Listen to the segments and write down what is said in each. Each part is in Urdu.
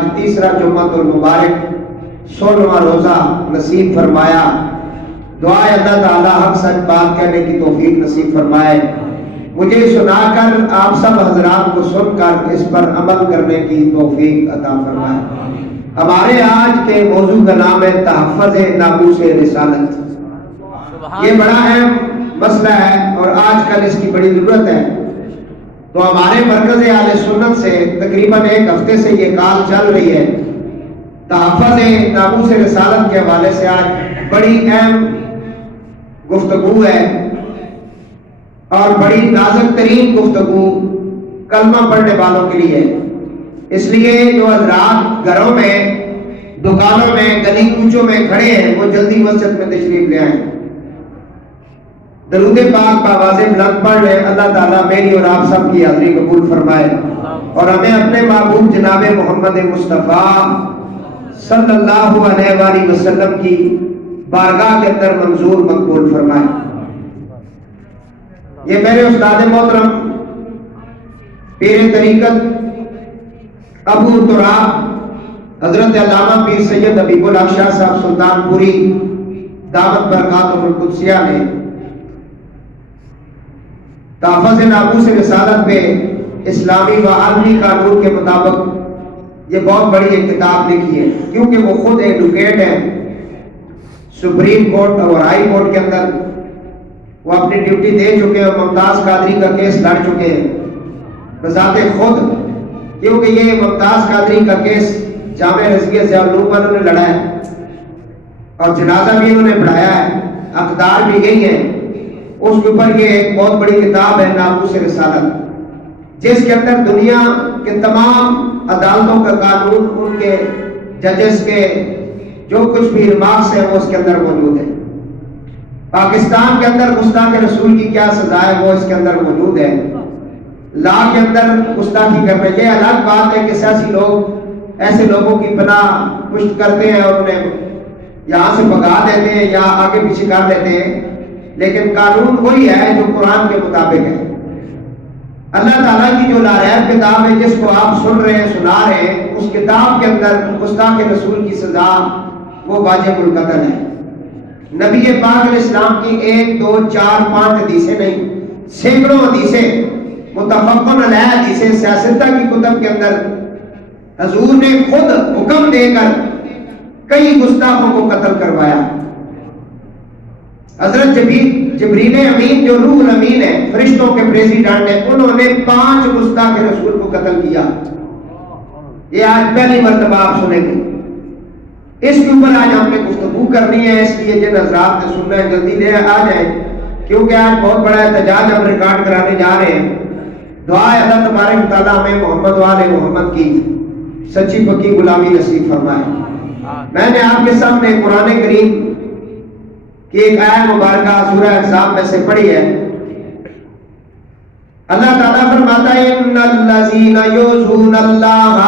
آج تیسرا جمعۃ المبارک 16واں روزہ نصیب فرمایا. دعا ہے اللہ تعالیٰ حق سچ بات کہنے کی توفیق نصیب فرمائے. مجھے سنا کر آپ سب حضرات کو سن کر اس پر عمل کرنے کی توفیق عطا فرمائے. ہمارے آج کے موضوع کا نام ہے تحفظ ناموس رسالت. یہ بڑا اہم مسئلہ ہے اور آج کل اس کی بڑی ضرورت ہے. تو ہمارے مرکز اہل سنت سے تقریباً ایک ہفتے سے یہ کال چل رہی ہے. تحفظ ناموس رسالت کے حوالے سے آج بڑی اہم گفتگو ہے اور بڑی نازک ترین گفتگو کلمہ پڑھنے والوں کے لیے. اس لیے جو حضرات گھروں میں، دکانوں میں، گلی کوچوں میں کھڑے ہیں وہ جلدی مسجد میں تشریف لے آئیں. درود پاک بآواز بلند پڑھ لیں. اللہ تعالیٰ میری اور آپ سب کی حاضری قبول فرمائے اور ہمیں اپنے محبوب جناب محمد مصطفیٰ صلی اللہ علیہ وآلہ وسلم کی بارگاہ کے اندر منظور مقبول فرمائے. یہ میرے استاد محترم پیر طریقت ابو تراب حضرت علامہ پیر سید حبیب اللہ شاہ صاحب سلطان پوری دعوت برکاتہ القدسیہ نے تحفظ ناموس رسالت پہ اسلامی و عالمی قانون کے مطابق یہ بہت بڑی ایک کتاب لکھی ہے. کیونکہ وہ خود ایڈوکیٹ ہیں، سپریم کورٹ اور ہائی کورٹ کے اندر وہ اپنی ڈیوٹی دے چکے ہیں. ممتاز قادری کا کیس لڑ چکے ہیں بذات خود، کیونکہ یہ ممتاز قادری کا کیس جامعہ رضویہ ضیاء العلوم والوں نے لڑا ہے اور جنازہ بھی انہوں نے پڑھایا ہے، اقدار بھی گئی ہیں. اس کے اوپر یہ ایک بہت بڑی کتاب ہے ناموس رسالت، جس کے اندر دنیا کے تمام عدالتوں کا قانون، ان کے ججز کے جو کچھ بھی ریمارکس ہیں وہ اس کے اندر موجود ہے. پاکستان کے اندر گستاخ رسول کی کیا سزا ہے وہ اس کے اندر موجود ہے. لا کے اندر گستاخی کرنا یہ الگ بات ہے کہ سیاسی لوگ ایسے لوگوں کی پناہ پشت کرتے ہیں اور انہیں یہاں سے بھگا دیتے ہیں یا آگے پیچھے کر دیتے ہیں، لیکن قانون وہی ہے جو قرآن کے مطابق ہے. اللہ تعالیٰ کی جو لاریب کتاب ہے جس کو آپ سن رہے ہیں، سنا رہے ہیں، اس کتاب کے اندر گستاخ رسول کی سزا وہ واجب القتل ہے. نبی پاک علیہ السلام کی 1 2 4 5 حدیثیں نہیں، سینکڑوں حدیثیں، متفقن علیہ حدیثیں سیاستہ کی کتب کے اندر حضور نے خود حکم دے کر کئی گستاخوں کو قتل کروایا. حضرت جبریل امین جو روح الامین ہے، فرشتوں کے پریزیڈنٹ ہیں، انہوں نے 5 گستاخ رسول کو قتل کیا. یہ آج پہلی مرتبہ آپ سنیں گے. اس کے اوپر آج ہم نے گفتگو کرنی ہے. اس لیے جن حضرات نے سننا ہے جلدی لے آ جائیں، کیونکہ آج بہت بڑا احتجاج ہم ریکارڈ کرانے جا رہے ہیں. دعا ہے اللہ تبارک تعالیٰ ہمیں محمد و آل محمد کی سچی پکی غلامی نصیب فرمائے. میں نے آپ کے سامنے قرآن کریم کہ ایک آیت مبارکہ سورہ احزاب میں سے پڑھی ہے. اللہ تعالیٰ فرماتا ہے ان الذین یؤذون اللہ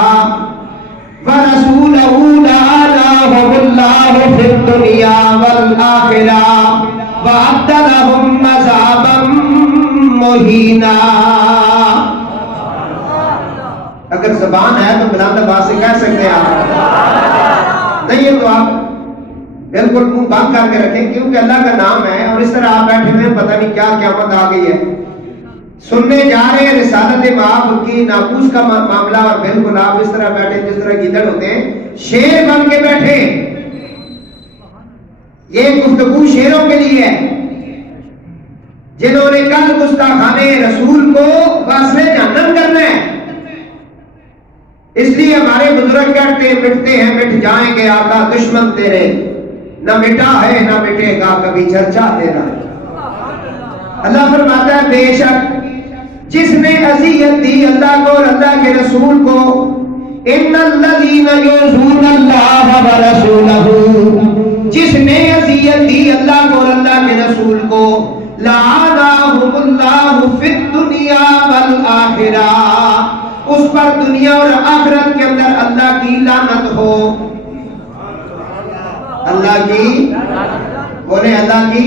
ورسولہ لعنہم اللہ فی الدنیا والآخرہ وأعد لهم عذابا مہینا. اگر زبان ہے تو بلند آواز سے کہہ سکتے ہیں آپ، نہیں ہے تو آپ بالکل منہ بند کر کے رکھیں، کیونکہ اللہ کا نام ہے اور اس طرح آپ بیٹھے ہوئے پتہ نہیں کیا قیامت آ گئی ہے. سننے جا رہے ہیں رسالت مآب کی ناموس کا معاملہ اور بالکل آپ اس طرح بیٹھے جس طرح گیدڑ ہوتے ہیں، شیر بن کے بیٹھے. یہ گفتگو شیروں کے لیے ہے جنہوں نے کل گستاخانے رسول کو واسطے جہنم کرنا ہے. اس لیے ہمارے بزرگ کہتے ہیں مٹتے ہیں مٹ جائیں گے آقا دشمن تیرے، نہ مٹا ہے نہ مٹے گا کبھی چرچا تیرا. اللہ فرماتا ہے بے شک جس نے اذیت دی اللہ کو اور اللہ کے رسول کو، ان الذین یؤذون اللہ ورسولہ، جس نے اذیت دی اللہ کو اور اللہ کے رسول کو، لعنہم اللہ فی الدنیا والآخرہ، اس پر دنیا اور آخرت کے اندر اللہ کی لعنت ہو. اللہ کی بولے اللہ کی.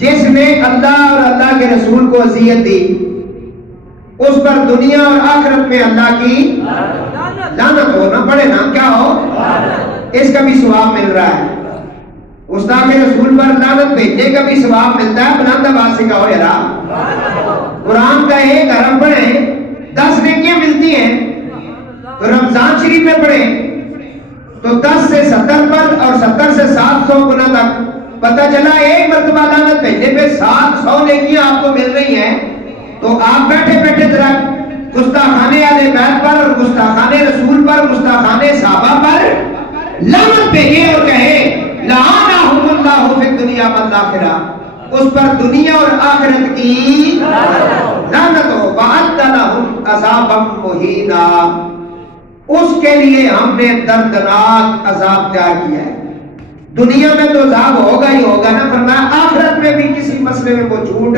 جس نے اللہ اور اللہ کے رسول کو اذیت دی، اس پر دنیا اور آخرت میں اللہ کی لعنت ہو، نہ پڑے نا کیا ہو، اس کا بھی ثواب مل رہا ہے۔ گستاخ رسول پر لعنت بھیجنے کا بھی ثواب ملتا ہے، بلند آواز سے کہو یارا۔ قرآن کا ایک حرف پڑھیں 10 نیکیاں ملتی ہیں، تو رمضان شریف میں پڑھیں تو 10 سے 70 پر اور 70 سے 700 گنا تک، پتہ چلا ایک مرتبہ لعنت بھیجنے پہ 700 نیکیاں آپ کو مل رہی ہیں۔ تو آپ بیٹھے بیٹھے ذرا گستاخانے اہل بیت پر اور گستاخانے رسول پر، گستاخانے صحابہ پر لعنت بھیجیں اور کہیں لعنہم اللہ فی الدنیا والآخرہ، اس پر دنیا اور آخرت کی لعنت ہو، وَأَعَدَّ لَهُمْ عَذَابًا مُهِینًا، اس کے لیے ہم نے دردناک عذاب تیار کیا ہے۔ دنیا میں تو عذاب ہوگا ہی ہوگا نا، فرمایا آخرت میں بھی کسی مسئلے میں وہ چھوٹ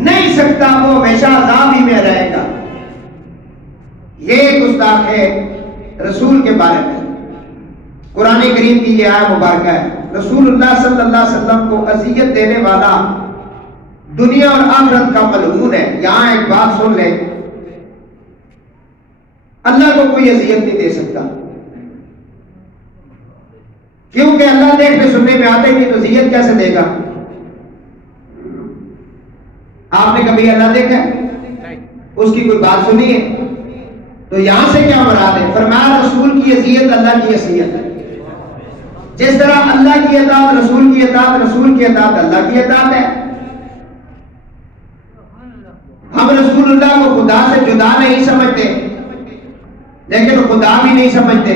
نہیں سکتا، وہ ہمیشہ عذاب ہی میں رہے گا۔ یہ گستاخ ہے رسول کے بارے میں۔ قرآن کریم کی یہ آیت مبارکہ ہے، رسول اللہ صلی اللہ علیہ وسلم کو اذیت دینے والا دنیا اور آخرت کا ملعون ہے۔ یہاں ایک بات سن لیں، اللہ کو کوئی اذیت نہیں دے سکتا، کیونکہ اللہ دیکھنے سننے میں آتے نہیں، تو اذیت کیسے دے گا؟ آپ نے کبھی اللہ دیکھا ہے؟ اس کی کوئی بات سنی ہے؟ تو یہاں سے کیا مراد ہے؟ فرمایا رسول کی اذیت اللہ کی اذیت ہے۔ جس طرح اللہ کی اطاعت رسول کی اطاعت، رسول کی اطاعت اللہ کی اطاعت ہے۔ ہم رسول اللہ کو خدا سے جدا نہیں سمجھتے، لیکن خدا بھی نہیں سمجھتے،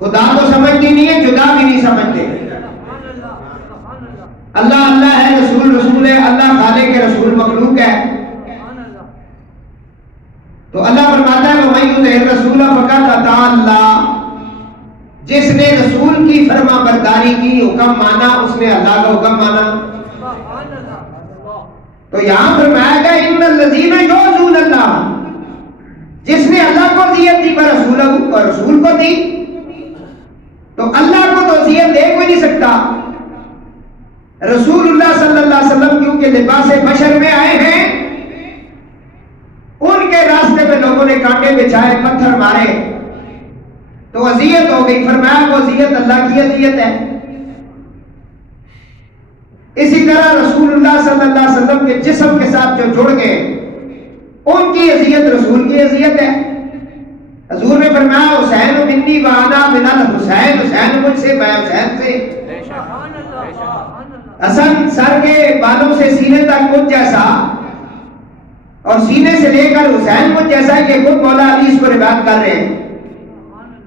خدا تو سمجھتی نہیں ہے، جدا بھی نہیں سمجھتے۔ اللہ اللہ ہے، رسول رسول ہے، اللہ خالق ہے، رسول مخلوق ہے۔ تو اللہ فرماتا ہے وَمَن يُطِعِ الرَّسُولَ فَقَدْ أَطَاعَ اللَّهَ، جس نے رسول کی فرما برداری کی، حکم مانا، اس نے اللہ کا حکم مانا۔ تو یہاں فرمایا گیا ان الذین یؤذون اللہ، جس نے اللہ کو اذیت دی پر رسول کو دی، تو اللہ کو تو اذیت دے کوئی نہیں سکتا۔ رسول اللہ صلی اللہ علیہ وسلم کیونکہ لباس بشر میں آئے ہیں، ان کے راستے میں لوگوں نے کانٹے بچھائے، پتھر مارے، تو اذیت ہو گئی۔ فرمایا وہ اذیت اللہ کی اذیت ہے۔ اسی طرح رسول اللہ صلی اللہ علیہ وسلم کے جسم کے ساتھ جو جڑ گئے، ان کی اذیت رسول کی اذیت ہے۔ حضور نے فرمایا حسین منی وانا من الحسین، حسین مجھ سے، میں حسین سے۔ حسن سر کے بالوں سے سینے تک مجھ جیسا، اور سینے سے لے کر حسین مجھ جیسا، کہ خود مولا علی اس کو روایت کر رہے ہیں۔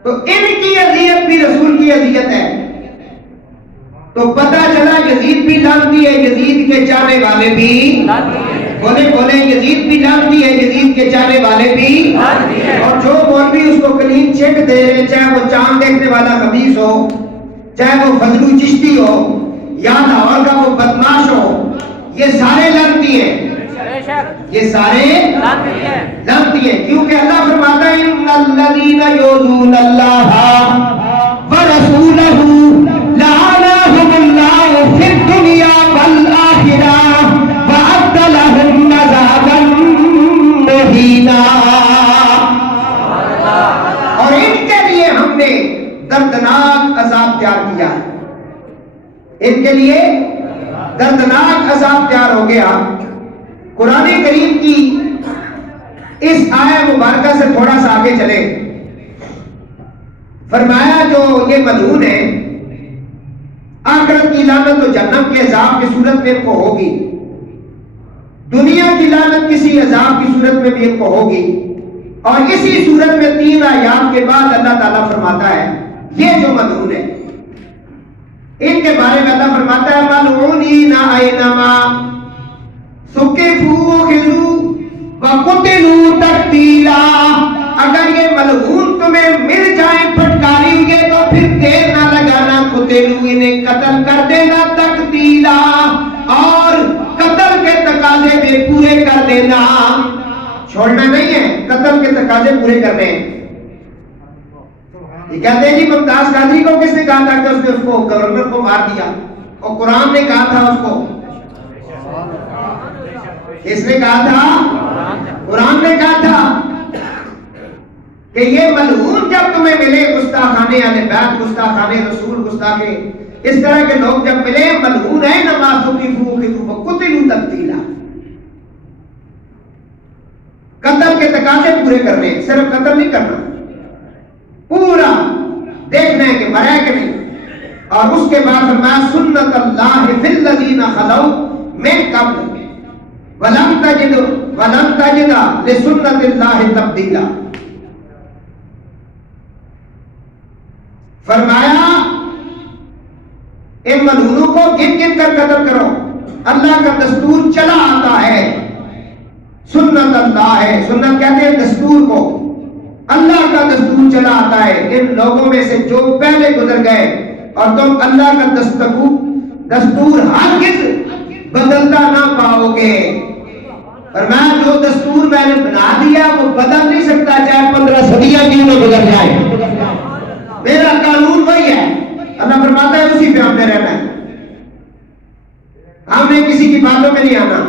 تو ان کی اذیت بھی رسول کی اذیت ہے۔ تو پتہ چلا یزید بھی لعنتی ہے، یزید کے چاہنے والے بھی، بولے بولے یزید بھی لعنتی ہے، یزید کے چاہنے والے بھی، اور جو مولوی اس کو کلین چٹ دے رہے، چاہے وہ چاند دیکھنے والا خبیث ہو، چاہے وہ فضلو چشتی ہو، یا لاہور کا وہ بدماش ہو، یہ سارے لعنتی ہیں، یہ سارے لعنتی ہیں۔ کیونکہ اللہ فرماتا ہے ان الذین یؤذون اللہ ورسولہ لعنہم اللہ فی الدنیا والآخرہ وأعد لهم عذابا مہینا، اور ان کے لیے ہم نے دردناک عذاب تیار کیا ہے، ان کے لیے دردناک عذاب تیار ہو گیا۔ قرآن کریم کی اس آیت مبارکہ سے تھوڑا سا آگے چلے، فرمایا جو یہ ملعون ہے، آخرت کی لعنت تو جہنم کے عذاب کی صورت میں ان کو ہوگی، دنیا کی لعنت کسی عذاب کی صورت میں بھی ان کو ہوگی، اور اسی صورت میں 3 آیات کے بعد اللہ تعالیٰ فرماتا ہے یہ جو ملعون ہے، ان کے بارے میں اللہ فرماتا ہے ملعونین اینما ثقفوا وخذوا وقتلوا تقتیلا، اگر یہ ملعون تمہیں مل جائیں پھٹکاری ہوئے تو پھر دیر نہ لگانا، قتلوا انہیں قتل کر دینا، تقتیلا اور قتل کے تقاضے بھی پورے کر دینا، چھوڑنا نہیں ہے، قتل کے تقاضے پورے کرنے ہیں۔ یہ کہتے ہیں جی ممتاز قادری کو کس نے کہا تھا کہ اس نے اس کو گورنر کو مار دیا، اور قرآن نے کہا تھا اس کو، اس نے کہا تھا قرآن نے کہا تھا کہ یہ ملعون جب تمہیں ملے، گستاخانے اہل بیت، گستاخانے رسول، گستاخے اس طرح کے لوگ جب ملے، ملعون ہے نمازوں کی قتلوا تقتیلا، قتل کے تقاضے پورے کرنے، صرف قتل نہیں کرنا، پورا دیکھنا ہے کہ مرا کہ نہیں۔ اور اس کے بعد فرمایا سنت اللہ فی الذین خلو من قبل ولم تجد لسنت اللہ تبدیلا۔ فرمایا ان ملعونوں کو گن گن کر قتل کرو، اللہ کا دستور چلا آتا ہے، سنت اللہ ہے، سنت کہتے ہیں دستور کو، اللہ کا دستور چلا آتا ہے ان لوگوں میں سے جو پہلے گزر گئے، اور تم اللہ کا دستور ہرگز بدلتا نہ پاؤ گے۔ اور میں جو دستور میں نے بنا دیا وہ بدل نہیں سکتا، چاہے 15 صدیاں کیوں نہ گزر جائے، میرا قانون وہی ہے۔ اللہ فرماتا ہے اسی پہ ہم نے رہنا ہے، ہم نے کسی کی باتوں میں نہیں آنا۔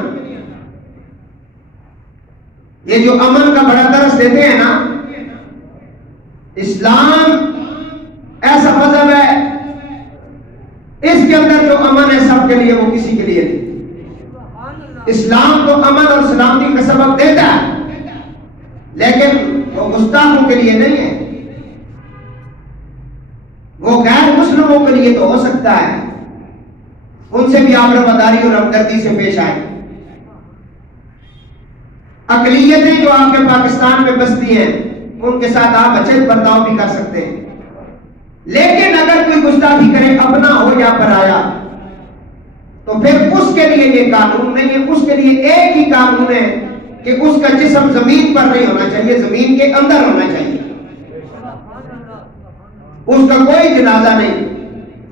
یہ جو امن کا بڑا درس دیتے ہیں نا، اسلام ایسا مذہب ہے اس کے اندر جو امن ہے سب کے لیے، وہ کسی کے لیے نہیں۔ اسلام تو امن اور سلامتی کا سبب دیتا ہے، لیکن وہ گستاخوں کے لیے نہیں ہے، وہ غیر مسلموں کے لیے تو ہو سکتا ہے، ان سے بھی آپ رواداری اور ہمدردی سے پیش آئیں۔ اقلیتیں جو آپ کے پاکستان میں بستی ہیں ان کے ساتھ آپ اچھے برتاؤ بھی کر سکتے ہیں، لیکن اگر کوئی گستاخی کرے اپنا ہو یا پرایا تو پھر اس کے لیے یہ قانون نہیں ہے، اس کے لیے ایک ہی قانون ہے کہ اس کا جسم زمین پر نہیں ہونا چاہیے، زمین کے اندر ہونا چاہیے، اس کا کوئی جنازہ نہیں۔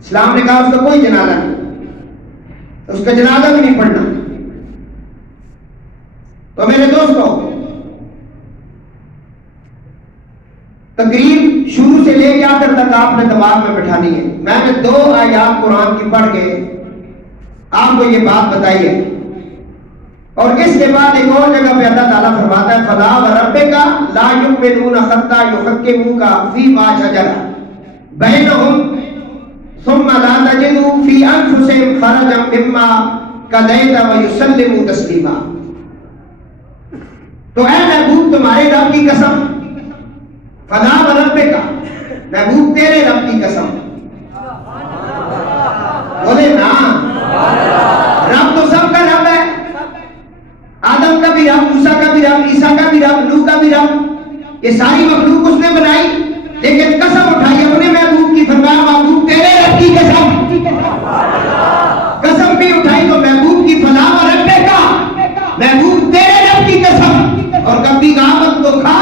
اسلام نے کہا اس کا کوئی جنازہ نہیں، اس کا جنازہ بھی نہیں پڑھنا۔ تو میرے دوستوں، تقریر شروع سے لے کے آخر تک آپ نے دماغ میں بٹھانی ہے۔ میں نے 2 آیات قرآن کی پڑھ کے آپ کو یہ بات بتائی ہے، اور اس کے بعد ایک اور جگہ پہ اللہ تعالیٰ فرماتا ہے فَلَا وَرَبِّكَ لَا يُؤْمِنُونَ حَتَّىٰ يُحَكِّمُوكَ فِي مَا شَجَرَ بَيْنَهُمْ ثُمَّ لَا تَجِدُوا فِي أَنفُسِهِمْ حَرَجًا مِّمَّا قَضَيْتَ وَيُسَلِّمُوا تَسْلِيمًا۔ تو اے محبوب تمہارے رب کی قسم، فَلَا وَرَبِّكَ محبوب تیرے رب کی قسم، بولے نا، رب تو سب کا رب ہے، آدم کا بھی رب، موسیٰ کا بھی رب، عیسیٰ کا بھی رب، نوح کا بھی رب، یہ ساری مخلوق اس نے بنائی، لیکن قسم اٹھائی اپنے محبوب کی، فرمایا محبوب تیرے رب کی قسم، قسم بھی اٹھائی تو محبوب کی فلا وربک، محبوب تیرے رب کی قسم، اور کبھی غابت کو کھا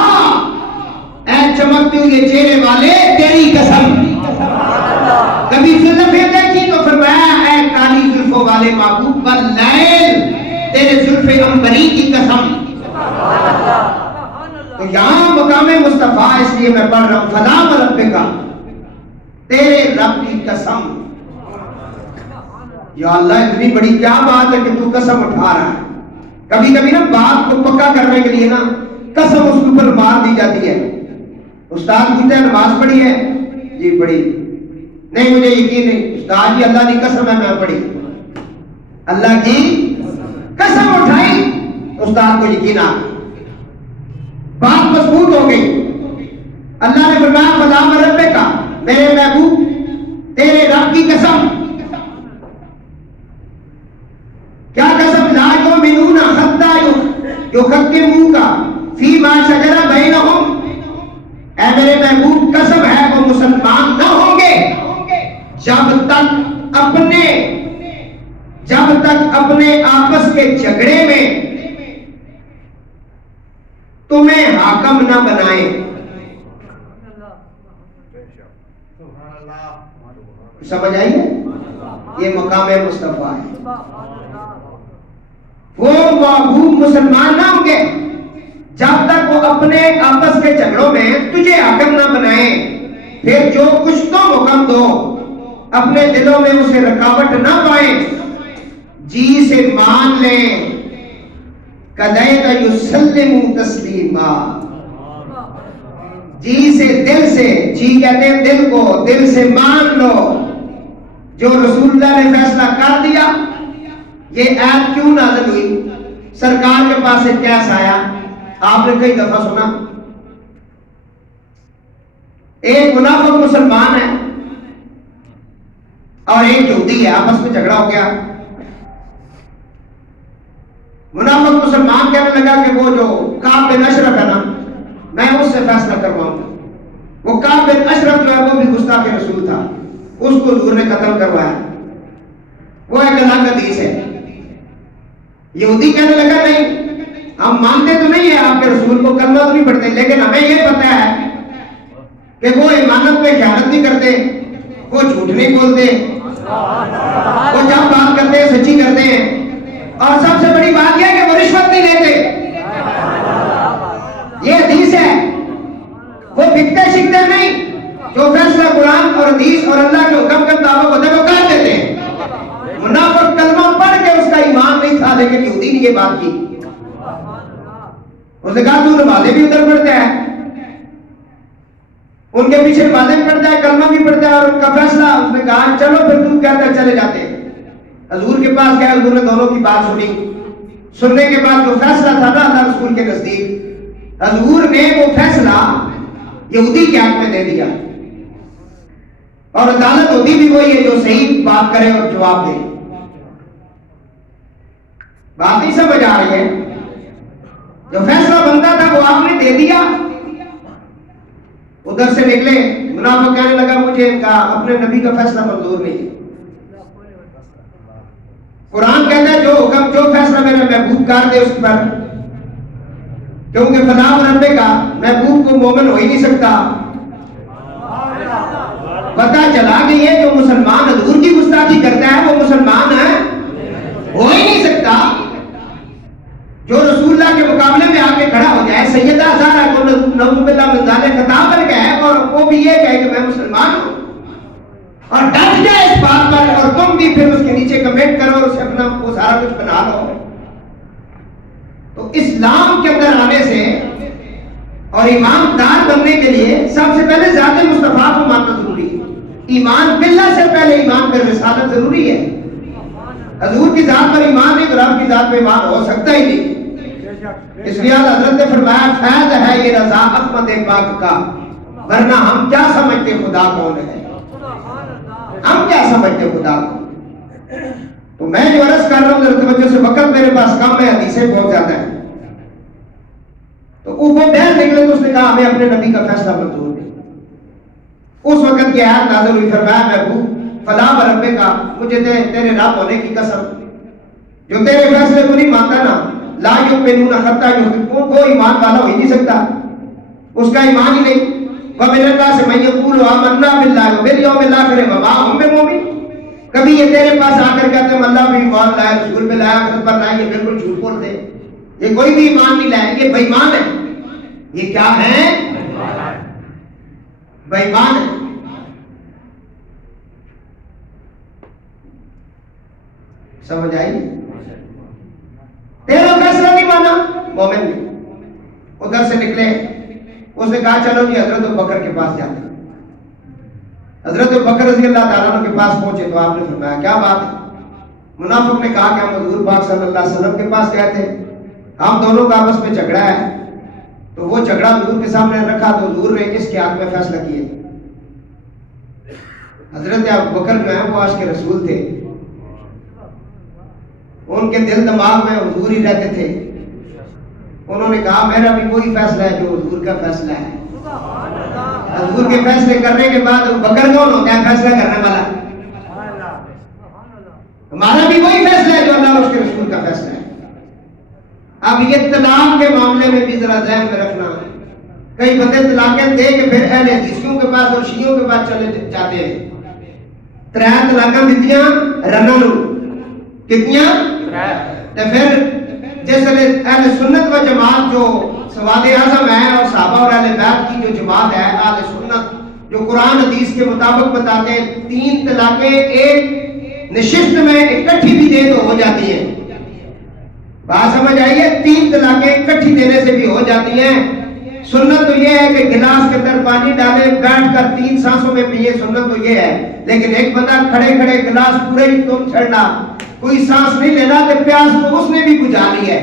اے چمکتے ہوئے چہرے والے تیری قسم، کبھی زلفیں دیکھی تو فرمایا اے کالی زلفوں والے محبوب واللیل تیرے زلف عنبری کی قسم۔ تو یہاں مقام مصطفیٰ اس لیے میں پڑھ رہا ہوں فلا وربک تیرے رب کی قسم۔ یا اللہ اتنی بڑی کیا بات ہے کہ تو قسم اٹھا رہا ہے۔ کبھی کبھی نا بات کو پکا کرنے کے لیے نا قسم اس کے اوپر مار دی جاتی ہے۔ استاد پوچھتے ہیں نماز پڑھی ہے؟ جی پڑھی۔ نہیں مجھے یقین نہیں۔ استاد جی اللہ کی قسم ہے میں پڑھی۔ اللہ کی قسم اٹھائی، استاد کو یقین آ گیا، بات مضبوط ہو گئی۔ اللہ نے فرمایا فلا وربک میرے محبوب تیرے رب کی قسم۔ کیا قسم؟ لا یؤمنون حتی یحکموک فیما شجر بینہم، اے میرے محبوب قسم ہے وہ مسلمان نہ ہوں گے جب تک اپنے آپس کے جھگڑے میں تمہیں حاکم نہ بنائیں۔ سمجھ آئی ہے؟ یہ مقام مصطفیٰ ہے۔ وہ محبوب مسلمان نہ ہوں گے جب تک وہ اپنے آپس کے جھگڑوں میں تجھے حاکم نہ بنائیں، پھر جو کچھ تم حکم دو اپنے دلوں میں اسے رکاوٹ نہ پائیں، جی سے مان لیں، کذیک یسلم تسلیما، جی سے دل سے، جی کہتے ہیں دل کو، دل سے مان لو جو رسول اللہ نے فیصلہ کر دیا۔ یہ آیت کیوں نازل ہوئی؟ سرکار کے پاس ایک کیس آیا، آپ نے کئی دفعہ سنا، ایک منافق مسلمان ہے اور ایک یہودی ہے، آپس میں جھگڑا ہو گیا۔ منافق مسلمان کہنے لگا کہ وہ جو کعب بن اشرف ہے نا، میں اس سے فیصلہ کرواؤں گا۔ وہ کعب بن اشرف جو ہے وہ بھی گستاخ رسول تھا، اس کو حضور نے قتل کروایا، وہ ایک الگ حدیث ہے۔ یہودی کہنے لگا نہیں، ہم مانتے تو نہیں ہیں آپ کے رسول کو، کلمہ تو نہیں پڑھتے، لیکن ہمیں یہ پتہ ہے کہ وہ ایمانت میں خیانت نہیں کرتے، وہ جھوٹ نہیں بولتے، وہ جب بات کرتے ہیں سچی کرتے ہیں، اور سب سے بڑی بات یہ ہے کہ وہ رشوت نہیں لیتے۔ یہ حدیث ہے، وہ بکتے شکتے نہیں، جو فیصلہ قرآن اور حدیث اور اللہ کے حکم کے مطابق ہوتا ہے وہ کر دیتے ہیں۔ منافق کلمہ پڑھ کے اس کا ایمان نہیں تھا، لیکن یہودی نے یہ بات کی، اس نے کہا تو نمازیں بھی ادھر پڑھتا ہے، ان کے پیچھے نمازیں بھی پڑھتا ہے، کلمہ بھی پڑھتا ہے، اور ان کا فیصلہ، اس نے کہا چلو پھر تو کہتا ہے چلے جاتے ہیں۔ حضور کے پاس گیا، حضور نے دونوں کی بات سنی، سننے کے بعد جو فیصلہ تھا نا اللہ رسول کے نزدیک، حضور نے وہ فیصلہ یہودی کے حق میں دے دیا، اور عدالت ہوتی بھی وہی ہے جو صحیح بات کرے اور جواب دے۔ بات نہیں سمجھ آ رہی ہے؟ جو فیصلہ بنتا تھا وہ آپ نے دے دیا۔ ادھر سے نکلے، منافق کہنے لگا مجھے ان کا اپنے نبی کا فیصلہ منظور نہیں ہے۔ قرآن کہتا ہے جو حکم، جو فیصلہ میرا محبوب کر دے اس پر، کیونکہ فلاں ربے کا محبوب کو مومن ہو ہی نہیں سکتا۔ پتہ چلا کہ یہ جو مسلمان حضور کی گستاخی کرتا ہے وہ مسلمان ہے ہو ہی نہیں سکتا۔ جو رسول اللہ کے مقابلے میں آ کے کھڑا ہو جائے، سیدہ زہرا کو نعوذ باللہ من ذالک خطاب بن گئے اور وہ بھی یہ کہے کہ میں مسلمان ہوں، اور ڈٹ جائے اس بات پر، اور تم بھی پھر اس کے نیچے کمنٹ کرو اور اسے اپنا وہ سارا کچھ بنا لو، تو اسلام کے اندر آنے سے اور ایماندار بننے کے لیے سب سے پہلے ذات مصطفیٰ کو ماننا ضروری ہے۔ ایمان باللہ سے پہلے ایمان پر رسالت ضروری ہے۔ حضور کی ذات پر ایمان نہیں تو رب کی ذات پر ایمان ہو سکتا ہی نہیں۔ اس لیے حضرت نے فرمایا فیض ہے یہ رضا احمد پاک کا، ورنہ ہم کیا سمجھتے خدا کون ہے، ہم کیا سمجھتے خدا کو۔ تو میں جو عرض کر رہا ہوں ذرا توجہ سے، وقت میرے پاس کم ہے، حدیثیں بہت زیادہ ہیں، تو وہ بہن نکلے تو اس نے کہا ہمیں اپنے نبی کا فیصلہ منظور نہیں۔ اس وقت کی آیت نازل ہوئی، فرمایا محبوب فلاں ربے کا، مجھے تیرے رب ہونے کی قسم، جو تیرے فیصلے کو نہیں مانتا نا، لا یؤمنون حتی یحکموا، وہ ایمان والا ہو ہی نہیں سکتا، اس کا ایمان ہی نہیں۔ وَمِنَ النَّاسِ مَن يَقُولُ آمَنَّا بِاللَّهِ وَبِالْيَوْمِ الْآخِرِ وَمَا هُم بِمُؤْمِنِينَ، کبھی یہ تیرے پاس آ کر کہتے ہیں اللہ بھی ایمان لائے، رسول بھی لایا، آخرت پر لائے، یہ بالکل جھوٹ بولتے ہیں، یہ کوئی بھی ایمان نہیں لائے، یہ بے ایمان ہے۔ یہ کیا ہے؟ بے ایمان ہے۔ سمجھ آئی؟ تیرا فیصلہ نہیں مانا، مومن نہیں۔ ادھر سے نکلے، اس نے کہا چلو جی حضرت ابوبکر کے پاس جاتے ہیں۔ حضرت ابوبکر رضی اللہ تعالیٰ عنہ کے پاس پہنچے تو آپ نے فرمایا کیا بات ہے؟ منافق نے کہا کہ ہم حضور پاک صلی اللہ علیہ وسلم کے پاس گئے تھے، ہم دونوں کا آپس میں جھگڑا ہے، تو وہ جھگڑا حضور کے سامنے رکھا تو حضور نے اس کے حق میں فیصلہ کیے۔ حضرت ابوبکر جو ہیں وہ عاشق رسول تھے، ان کے دل دماغ میں حضور ہی رہتے تھے۔ انہوں نے کہا میرا بھی وہی فیصلہ ہے جو حضور کا فیصلہ ہے۔ حضور کے فیصلے کرنے کے بعد ابوبکر کون ہوتا ہے فیصلہ کرنے والا؟ ہمارا بھی وہی فیصلہ ہے جو اللہ اور اس کے رسول کا فیصلہ ہے۔ اب یہ طلاق کے معاملے میں بھی ذرا ذہن میں رکھنا، کئی بندے طلاقیں دے کے پھر اہل حدیثیوں کے پاس اور شیعوں کے پاس چلے جاتے ہیں۔ 3 طلاقاں دیتیاں رنا نو، کتنیاں؟ تو پھر جس اہل سنت و جماعت جو سواد اعظم ہے اور صحابہ اور اہل بیت کی جو جماعت ہے اہل سنت، جو قرآن حدیث کے مطابق بتاتے ہیں 3 طلاقیں ایک نشست میں اکٹھی بھی دے تو ہو جاتی ہیں، بات سمجھ آئیے؟ 3 طلاقیں اکٹھی دینے سے بھی ہو جاتی ہیں. سنت تو یہ ہے کہ گلاس کے اندر پانی ڈالے بیٹھ کر 3 سانسوں میں پیے، سنت تو یہ ہے. لیکن ایک بندہ کھڑے کھڑے گلاس پورے ہی تم چھڑنا، کوئی سانس نہیں لینا کہ پیاس تو اس نے بھی بجھا لی ہے.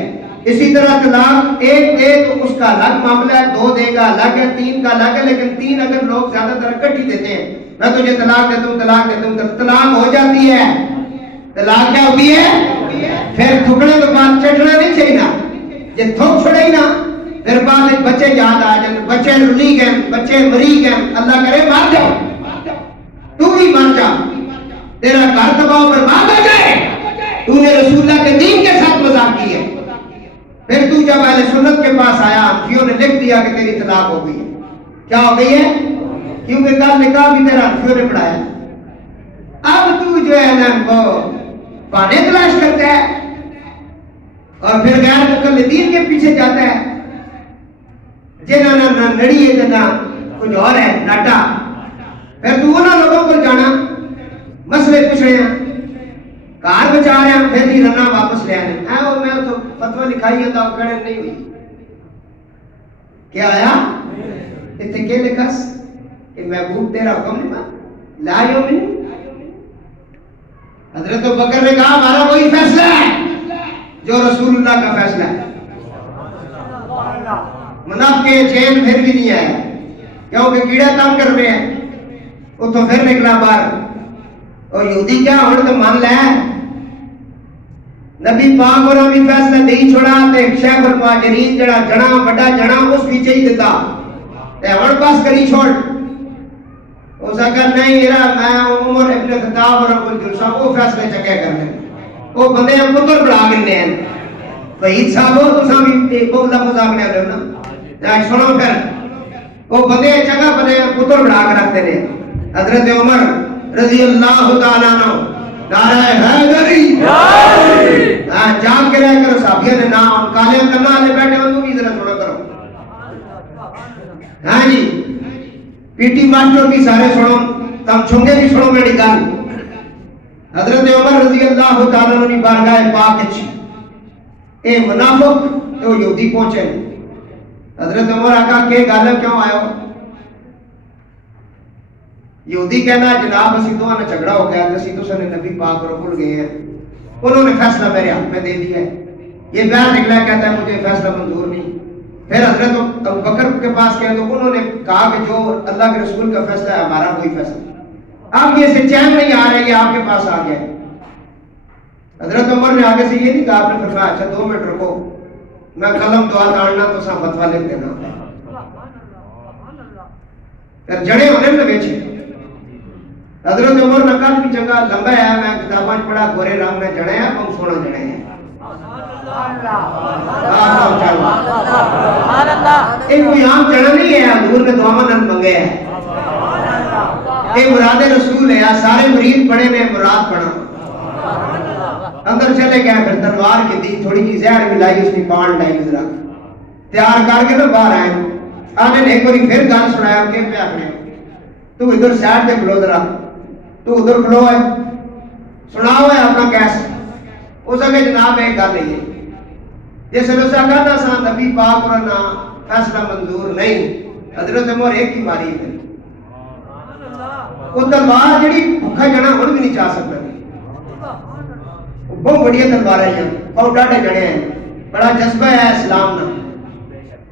اسی طرح طلاق 1 دے تو اس کا الگ معاملہ ہے، 2 دے گا الگ ہے، 3 کا الگ ہے. لیکن 3 اگر لوگ زیادہ تر اکٹھی دیتے ہیں، میں تجھے طلاق دیتا ہوں، طلاق دیتا ہوں، طلاق ہو جاتی ہے. طلاق کیا ہوتی ہے؟ پھر تھکنے تو بعد چٹنا نہیں چاہیے نا. یہ تھک چھڑے ہی نا، پھر بعد بچے یاد آ جائیں، بچے رلی گئے، بچے مری گئے، اللہ کرے مار جاؤ، تو بھی مار جا، تیرا گھر تباہ برباد ہو جائے. تو نے رسول اللہ کے دین کے ساتھ مذاق کی ہے. پھر تو جب اہل سنت کے پاس آیا، انفیوں نے لکھ دیا کہ تیری طلاق ہو گئی ہے. کیا ہو گئی ہے؟ کیونکہ کل نکاح بھی تیرا انفیوں نے پڑھایا. اب تو جو ہے نا وہ بہانے تلاش کرتا ہے اور پھر غیر مقلدین کے پیچھے جاتا ہے جنہاں نہ نڑی ہے نہ کچھ اور ہے ناٹا. پھر تو انہاں لوگوں کو جانا مسئلے پوچھ رہے ہیں، کار بچا رہے ہیں، پھر ہی رنا واپس لے آنے. وہ میں تو فتویٰ لکھائی ہے تو کہنے نہیں ہوئی. کیا آیا اتنے کیا لکھاس کہ محبوب تیرا حکم نہیں مان لا یومن. حضرت بکر نے کہا ہمارا وہی فیصلہ ہے جو رسول اللہ کا فیصلہ ہے. منافق کے چین پھر بھی نہیں آیا کیونکہ کیڑا تنگ کر رہے ہیں. وہ تو پھر نکلا باہر. اور یہودی کیا ہوں تو مان لے نبی پاک اور بھی فیصلہ نہیں چھوڑا تے شیخ المہاجرین جڑا جنا بڑا جنا اس پیچھے ہی دیتا تے ہن پاس کری چھوڑ. اس اگر نہیں میرا میں عمر ابن خطاب اور ابو الجلسہ وہ فیصلے چکے کرنے وہ بندے ہم پتر بڑھا گنے ہیں. وحید صاحب ہو تو بھی بہت مذاق نہیں لے نا سنو پھر وہ بندے جگہ بندے پتر بڑھا کے رکھتے ہیں. حضرت عمر رضی اللہ تعالیٰ عنہ نعرہ حیدری جاگ کے رہ کر صحابیہ نے نام کالے کرنا والے بیٹھے ان کو بھی ذرا تھوڑا کرو. ہاں جی پی ٹی ماسٹر بھی سارے سنو، تم چھنگے بھی سنو میری گل. حضرت عمر رضی اللہ تعالیٰ عنہ بارگاہ پاک اچھی اے منافق تو یہودی پہنچے. حضرت عمر آقا کہ گل کیوں آئے ہو؟ یہودی کہنا جناب اسی دونوں نے جھگڑا ہو گیا، اسی تو نے نبی پاک کو بھول گئے ہیں، انہوں نے فیصلہ میرے ہاتھ میں دے دیا ہے. یہ باہر نکلا کہتا ہے مجھے فیصلہ منظور نہیں. پھر حضرت ابو بکر کے پاس گئے تو انہوں نے کہا کہ جو اللہ کے رسول کا فیصلہ ہے ہمارا کوئی فیصلہ. اب یہ سے چین نہیں آ رہی ہے، آپ کے پاس آ گئے. حضرت عمر نے آگے سے یہ نہیں کہا، آپ نے فرمایا اچھا 2 منٹ رکو میں قلم دعا ڈالنا تو سا فتوا لکھ دینا. پھر جڑے ہونے میں بیچے. حضرت عمر نے کل بھی جگہ لمبا ہے، میں کتاباں پڑھا گورے رنگ میں جڑے ہیں کم سونا جڑے ہیں. ایک کوئی عام جڑا نہیں ہے، حضور نے دعا نند منگے ہیں. یہ مراد رسول ہے، سارے مرید پڑھے نے مراد پڑھا. اندر چلے گئے پھر تلوار کی دی تھوڑی کی زہر بھی لائی، اس نے پان لائی ذرا تیار کر کے نا باہر آئے. آنے نے ایک بار پھر گل سنایا کہ پہ آخنے تو ادھر سائڈ پہ کھلو ذرا، تو ادھر کھلو ہے سناؤ ہے اپنا کیس. اس اگے جناب ایک گل نہیں ہے جس نے اسا کہا سا نبی پاک اور نہ فیصلہ منظور نہیں. حضرت عمر ایک ہی ماری ہے وہ تلوار جڑی بھوکا جنا ہن بھی نہیں چاہ سکتا. بہت بڑی تلوار ہیں اور ڈاڈے جڑے ہیں، بڑا جذبہ ہے اسلام نا.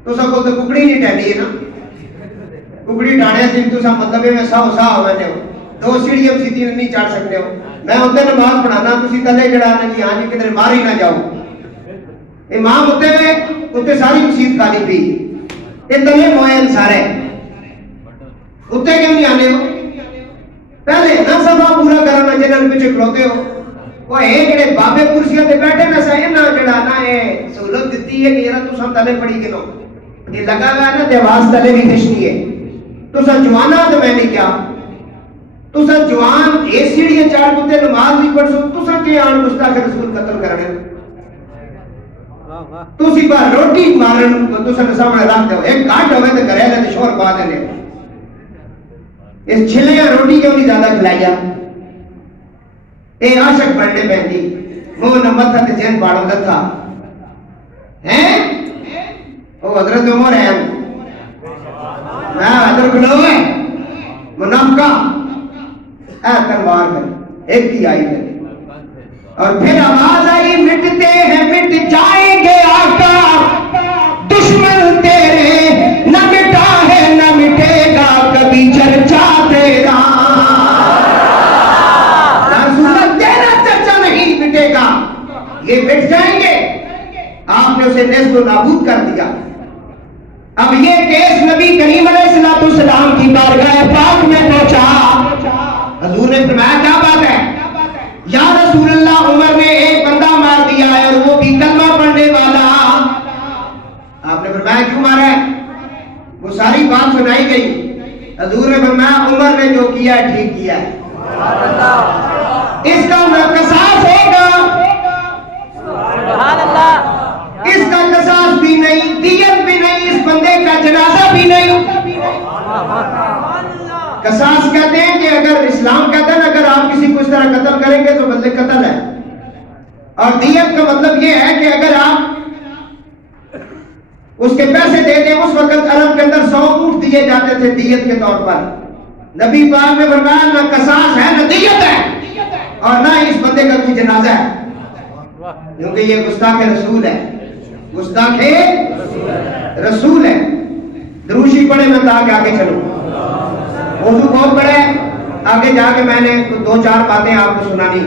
تو سب کو تو ککڑی نہیں ٹہنی ہے نا، ککڑی ڈاڑے سے تو سب مطلب میں سا ہو ہوئے ہو 2 سیڑھیاں سیدھی نہیں چڑھ سکتے ہو. میں اتنے نماز پڑھانا تسی تلے جڑا نا جی ہاں جی کدھر مار ہی نہ جاؤ. امام ہوتے ہوئے اتنے ساری مسجد خالی پی یہ تلے موئن سارے اتنے کیوں نہیں آنے ہو؟ پہلے نہ سفا پورا کرنا جنہوں نے پیچھے کھلوتے ہو. وہ ایک جڑے بابے کرسیاں تے بیٹھے نہ سہی نہ جڑا نا اے سہولت دتی ہے کہ یار تساں تلے پڑی گنو یہ لگا ہوا ہے نا دیواز تلے بھی کشتی ہے. تساں جوانا تے میں نہیں کیا تساں جوان اے سیڑھیاں چڑھ کے نماز نہیں پڑھ سو تساں کہ آن مستاق رسول قتل کرنے تسی با روٹی مارن تساں سامنے رکھ دو ایک گھاٹ ہوے تے گھرے تے شور پا دینے. اس چھلیاں روٹی کیوں نہیں زیادہ کھلایا؟ اے عاشق بننے پہنی منہ نہ متھا تے جن باڑوں دا تھا ہیں وہ حضرت عمر ہے حضرت کھلو ہے منافقہ تلوار کر ایک ہی آئی ہے اور پھر آواز آئی مٹتے ہیں مٹ جائیں گے آقا دشمن تیرے نہ مٹا ہے نہ مٹے گا کبھی چرچا تیرا تیرا چرچا نہیں مٹے گا یہ مٹ جائیں گے آپ نے اسے نیست و نابود کر دیا اب یہ کیس نبی کریم علیہ السلام کی بارگاہ پاک میں پہنچا حضور نے فرمایا کیا بات ہے یا رسول اللہ عمر نے ایک بندہ مار دیا ہے اور وہ بھی کلمہ پڑھنے والا آپ نے فرمایا کیوں مارا ہے وہ ساری بات سنائی گئی حضور نے فرمایا عمر نے جو کیا ہے ٹھیک کیا ہے اس کا قصاص ہوگا سبحان اللہ اس کا قصاص بھی نہیں دیت بھی نہیں اس بندے کا جنازہ بھی نہیں قصاص کہتے ہیں کہ اگر اسلام کہتا ہے اگر آپ کسی کو اس طرح قتل کریں گے تو بدلے قتل ہے اور دیت کا مطلب یہ ہے کہ اگر آپ اس کے پیسے دے دیں اس وقت عرب کے اندر 100 اونٹ دیے جاتے تھے دیت کے طور پر نبی پاک نے فرمایا نہ قصاص ہے نہ دیت ہے اور نہ اس بندے کا کوئی جنازہ ہے کیونکہ یہ گستاخ رسول ہے گستاخ رسول ہے دروشی پڑھے میں تاکہ آگے چلوں موضوع بہت بڑا ہے آگے جا کے میں نے 2-4 باتیں آپ کو سنانی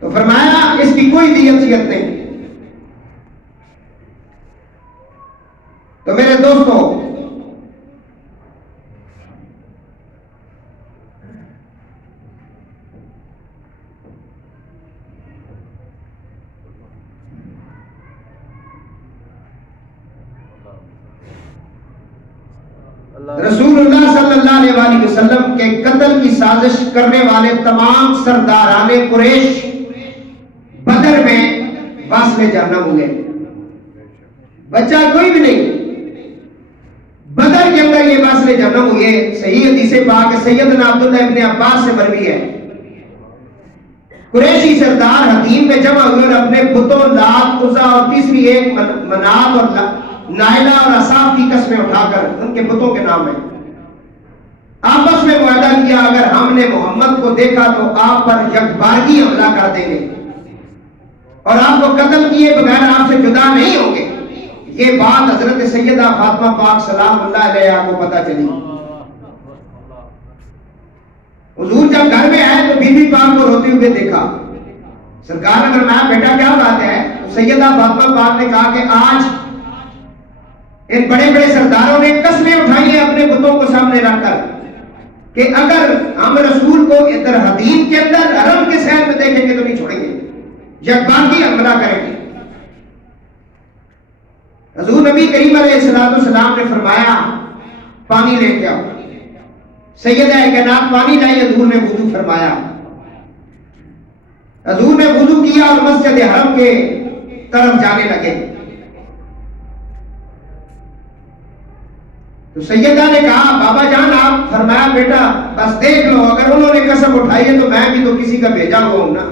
تو فرمایا اس کی کوئی دیت سیت نہیں تو میرے دوستو رسول اللہ صلی اللہ علیہ وسلم کے قتل کی سازش کرنے والے تمام سرداران قریش بدر میں واسلے جہنم ہوئے بچہ کوئی بھی نہیں بدر کے اندر یہ واسلے جہنم ہوئے صحیح حدیث پاک سیدنا عبداللہ ابن عباس سے مروی ہے قریشی سردار حتیم میں جمع ہوئے اور اپنے بتوں لات عزا اور تیسری ایک منات اور نائلہ اور اصاف کی قسمیں اٹھا کر ان کے بتوں کے نام ہیں آپس میں معاہدہ کیا اگر ہم نے محمد کو دیکھا تو آپ پر یکبارگی حملہ کر دیں گے اور آپ کو قتل کیے بغیر آپ سے جدا نہیں ہوں گے یہ بات حضرت سیدہ فاطمہ پاک سلام اللہ علیہا کو پتہ چلی حضور جب گھر میں آئے تو بی بی پاک کو روتے ہوئے دیکھا سرکار نے فرمایا بیٹا کیا بات ہے سیدہ فاطمہ پاک نے کہا کہ آج ان بڑے بڑے سرداروں نے قسمیں اٹھائی ہیں اپنے بتوں کو سامنے رکھ کر کہ اگر ہم رسول کو ادھر حدیم کے اندر حرم کے شہر میں دیکھیں گے تو نہیں چھوڑیں گے یکبارگی حملہ کریں گے حضور نبی کریم علیہ السلام نے فرمایا پانی لے کے آؤ سیدہ کائنات پانی لائی حضور نے وضو فرمایا حضور نے وضو کیا اور مسجد حرم کے طرف جانے لگے تو سیدہ نے کہا بابا جان آپ فرمایا بیٹا بس دیکھ لو اگر انہوں نے قسم اٹھائی ہے تو میں بھی تو کسی کا بھیجا ہوا ہوں نا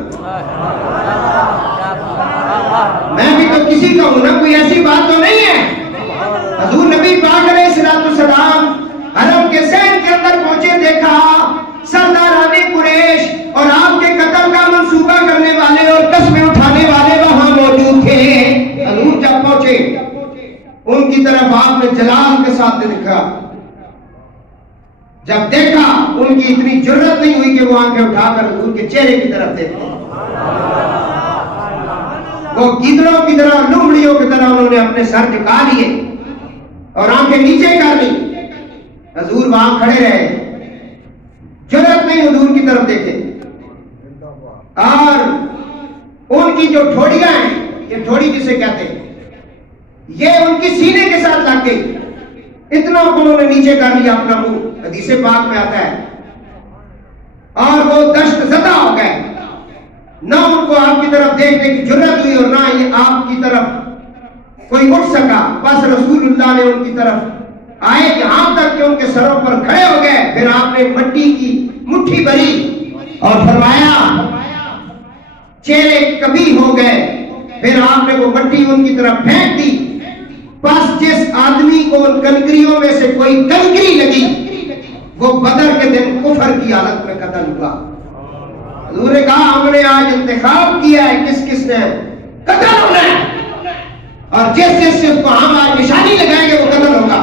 میں بھی تو کسی کا ہوں نا کوئی ایسی بات تو نہیں ہے حضور نبی پاک علیہ السلام حرم کے شہر کے اندر پہنچے دیکھا سرداران قریش اور آپ کے قتل کا منصوبہ کرنے والے اور قسمیں اٹھانے والے وہاں موجود تھے حضور جب پہنچے ان کی طرف آپ نے جلال کے ساتھ دیکھا جب دیکھا ان کی اتنی جرت نہیں ہوئی کہ وہ آنکھیں اٹھا کر حضور کے چہرے کی طرف دیکھتے وہ گیدڑوں کی طرح لومڑیوں کی طرح انہوں نے اپنے سر جھکا لیے اور آنکھیں نیچے کر لی حضور وہاں کھڑے رہے جرت نہیں حضور کی طرف دیکھے اور ان کی جو ٹھوڑیاں ہیں یہ ٹھوڑی جسے کہتے ہیں یہ ان کی سینے کے ساتھ لگ گئی اتنا انہوں نے نیچے کر لیا اپنا منہ حدیث پاک میں آتا ہے اور وہ دشت زدہ ہو گئے نہ ان کو آپ کی طرف دیکھنے کی جرت ہوئی اور نہ یہ آپ کی طرف کوئی اٹھ سکا بس رسول اللہ نے ان کی طرف آئے یہاں تک کہ ان کے سروں پر کھڑے ہو گئے پھر آپ نے مٹی کی مٹھی بھری اور فرمایا چہرے کبھی ہو گئے پھر آپ نے وہ مٹی ان کی طرف پھینک دی. بس جس آدمی کو ان کنکریوں میں سے کوئی کنکری لگی وہ بدر کے دن کفر کی حالت میں قتل ہوا. حضور نے کہا ہم نے آج انتخاب کیا ہے کس کس نے قتل ہونا ہے، اور جس جس سے کو ہم آج نشانی لگائیں گے وہ قتل ہوگا.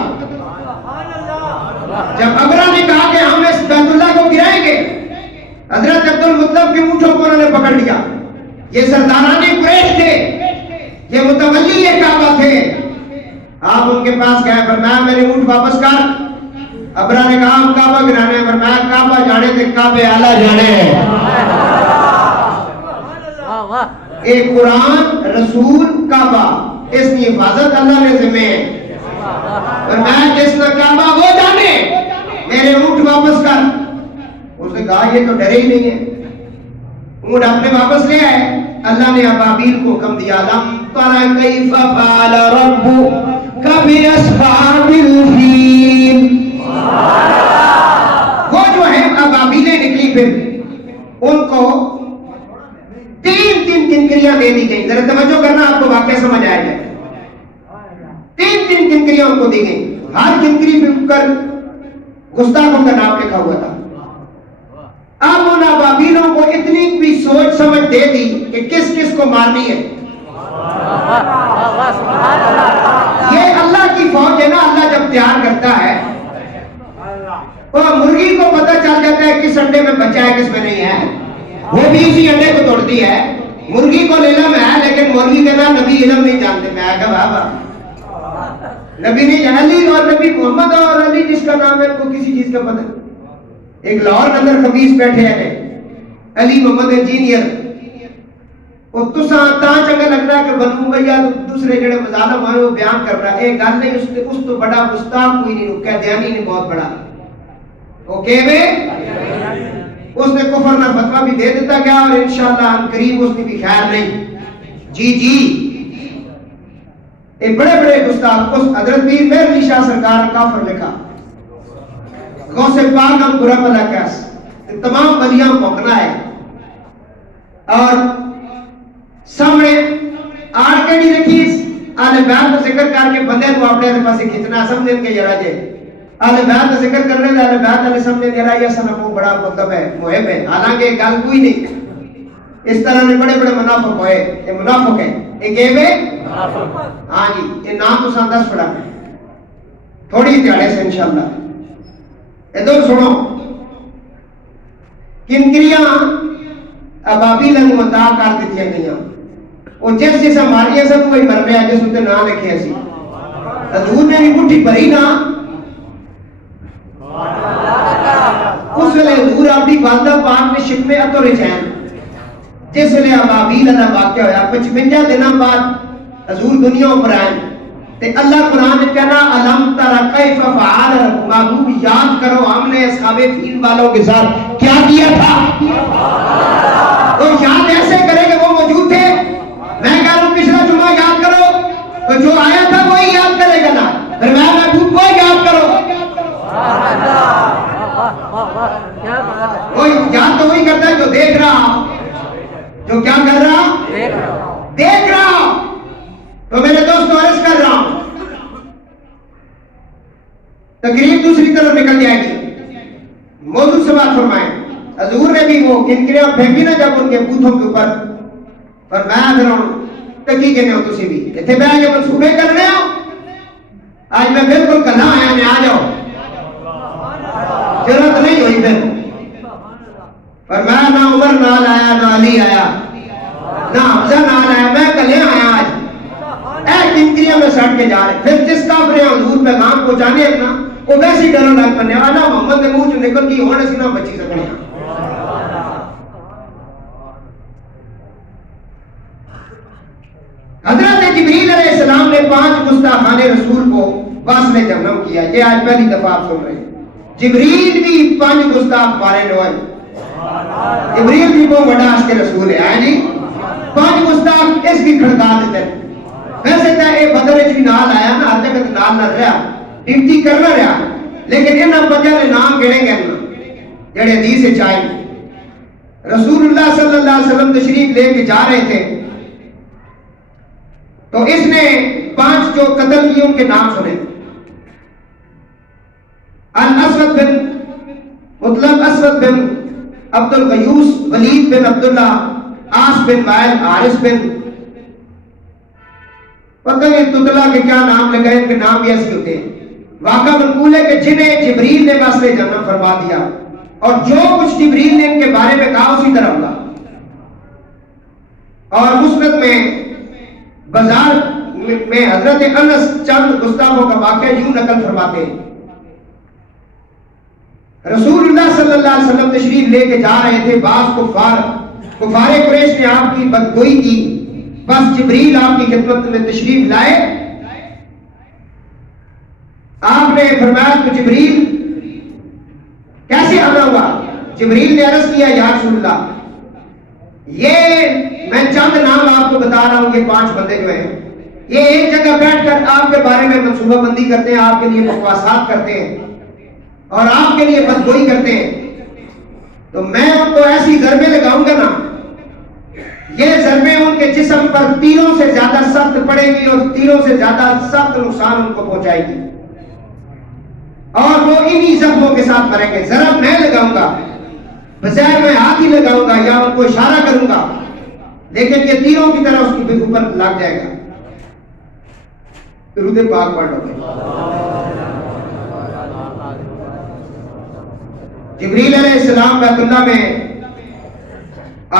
جب ابرا نے کہا کہ ہم اس بیت اللہ کو گرائیں گے، حضرت عبد المطلب کے اونٹوں کو انہوں نے پکڑ لیا. یہ سرداران قریش تھے، یہ متولی کعبہ تھے. آپ ان کے پاس گئے، فرمایا میرے اونٹ واپس کر. ابرا نے کہا ہم کعبہ گرانے ہیں، فرمایا کعبہ جانے تھے کعبے اعلیٰ جانے ہیں. ایک قرآن، رسول، کعبہ، اس کی حفاظت اللہ نے ذمہ ہے. فرمایا جس نے کعبہ وہ جانے، میرے اونٹ واپس کر. اس نے کہا یہ تو ڈرے ہی نہیں ہے. اونٹ اپنے واپس لے آئے. اللہ نے ابابیل کو حکم دیا لم تر کیف فعل ربک باصحاب الفیل. وہ جو ہے ابابیلیں نکلی، پھر ان کو تین کنکریاں دے دی گئی. ذرا توجہ کرنا، آپ کو واقعہ سمجھ آئے گا. تین کنکریاں ان کو دی گئی. ہر کنکری پہ اوپر گستاخوں کا نام لکھا ہوا تھا. اب ان ابابیلوں کو اتنی بھی سوچ سمجھ دے دی کہ کس کس کو مارنی ہے. یہ اللہ کی فوج ہے نا. اللہ جب تیار کرتا ہے تو مرغی کو پتہ چل جاتا ہے کس انڈے میں بچہ ہے کس میں نہیں ہے. وہ بھی اسی انڈے کو توڑتی ہے. مرغی کو علم ہے لیکن مرغی کے نام نبی علم نہیں جانتے. میں کہا بابا نبی نہیں، علی اور نبی محمد اور علی جس کا نام ہے ان کو کسی چیز کا پتہ نہیں. ایک لاہور کے اندر خبیث بیٹھے ہیں علی محمد انجینئر. وہ تسا تا چنگا لگتا ہے کہ بنو امیہ دوسرے جڑے مظالم ہوئے وہ بیان کر رہا ہے. ایک گل نہیں، اس تو بڑا گستاخ کوئی نہیں. قیدیانی نے بہت بڑا اوکے میں اس نے کفر نہ فتویٰ بھی دے دیتا گیا، اور انشاءاللہ ان قریب اس کی بھی خیر نہیں. جی ایک بڑے بڑے گستاخ. اس حضرت پیر مہر علی شاہ سرکار کافر لکھا، غوث پاک ہم برا بلا کیس تمام ولیاں موقنا ہے. اور سامنے آڑ کے نہیں رکھی آل بیت کو ذکر کر کے بندے کو اپنے پاسے کھینچنا سمجھیں کہ یرا جے آل بیت کا ذکر کرنے دے آل بیت والے سمجھیں کہ یرا یہ سنم بڑا مطلب ہے محب ہے. حالانکہ گل کوئی نہیں. اس طرح نے بڑے بڑے منافق ہوئے. یہ منافق ہے، یہ گئے منافق. ہاں جی، یہ نام تو سان 10 پڑھا تھوڑی دیہڑے سے انشاءاللہ. ادھر سنو، کنکریاں ابابیل کو متا کر دیتی گئی. وہ جس جیسا ماریاں سب کوئی مر رہا جس اتنے نام لکھے سی. حضور نے بھی مٹھی بھری نا. اس ویلے حضور اپنی والدہ پاک نے شکم عطر چین جس ویلے ابابیل کا واقعہ ہوا 55 دنوں بعد حضور دنیا پر آئے تے اللہ قرآن نے کہنا الم تر کیف فعل محبوب یاد کرو ہم نے اصحاب فیل والوں کے ساتھ کیا کیا تھا. تو یاد ایسے کرے کہ وہ موجود تھے. میں کہہ رہا ہوں پچھلا جمعہ یاد کرو تو جو آیا تھا وہی یاد کرے گا نا. پھر میں محبوب کو یاد کرو. وہ یاد تو وہی کرتا ہے جو دیکھ رہا، جو کیا کر رہا دیکھ رہا. تو میرے دوستوں عرض کر رہا ہوں تقریب دوسری طرف نکل جائے گی. موضوع سے بات فرمائیں. حضور نے بھی وہ کنکریاں پھینکی نا جب ان کے بوتھوں کے اوپر، فرمایا پھر ہوں تکی کہنے ہو تسی بھی اتنے بہ کے منصوبے کرنے ہو. آج میں بالکل کلا آیا میں آ جاؤ، ضرورت نہیں ہوئی. پھر فرمایا نہ عمر نال آیا نہ علی آیا نہ حمزہ نال آیا، میں کلے آیا. آج اے کنکریاں میں سٹ کے جا رہے. پھر جس کافر حضور پیغام پہنچانے ہیں نا وہ ویسی ڈروں لگ پنے آنا محمد کے منہ چ نکل گئی ہونے سے نہ بچی سکنے. حضرت جبریل علیہ السلام نے 5 گستاخان رسول کو واسطے جنم کیا. یہ آج پہلی دفعہ آپ سن رہے ہیں. جبریل بھی 5 گستاخ مارے ہوئے. جبریل بھی وہ بڑا اس کے رسول ہے. ہاں جی 5 گستاخ اس کی کھڑکا دیتے ہیں. ویسے تو یہ بدر بھی نال آیا نا، ہر جگہ نال نہ رہا، ڈیوٹی کرنا رہا، لیکن انہاں 5 نے نام گنے گئے نا جڑے حدیث چاہے. رسول اللہ صلی اللہ علیہ وسلم تشریف لے کے جا رہے تھے تو اس نے 5 جو قتل کیے ان کے نام سنے. الاسود بن مطلب، اسود بن عبد الغیوس، ولید بن عبداللہ، عاص بن وائل، حارث بن، پتہ نہیں تطلا کے کیا نام لگائے، ان کے نام بھی ایسے ہوتے ہیں. واقعہ منقول ہے کہ جنہیں جبریل نے واسطے جنم فرما دیا اور جو کچھ جبریل نے ان کے بارے میں کہا اسی طرح ہوگا. اور مسند میں بازار میں حضرت انس چند گستاخوں کا واقعہ یوں نقل فرماتے ہیں. رسول اللہ صلی اللہ علیہ وسلم تشریف لے کے جا رہے تھے. بعض کفار قریش نے آپ کی بدگوئی کی، بس جبریل آپ کی خدمت میں تشریف لائے. آپ نے فرمایا تو جبریل کیسے آنا ہوا؟ جبریل نے عرض کیا یا رسول اللہ، یہ میں چند نام آپ کو بتا رہا ہوں، یہ 5 بندے جو ہیں یہ ایک جگہ بیٹھ کر آپ کے بارے میں منصوبہ بندی کرتے ہیں، آپ کے لیے بکواسات کرتے ہیں اور آپ کے لیے بدگوئی کرتے ہیں. تو میں ان کو ایسی ضربیں لگاؤں گا نا، یہ ضربیں ان کے جسم پر تیروں سے زیادہ سخت پڑے گی اور تیروں سے زیادہ سخت نقصان ان کو پہنچائے گی اور وہ انہی زخموں کے ساتھ مریں گے. ضرب میں لگاؤں گا، بظاہر میں ہاتھ ہی لگاؤں گا یا ان کو اشارہ کروں گا، لیکن یہ تیروں کی طرح اس کے اوپر لگ جائے گا. درود پاک پڑھ لو. جبریل علیہ السلام بیت اللہ میں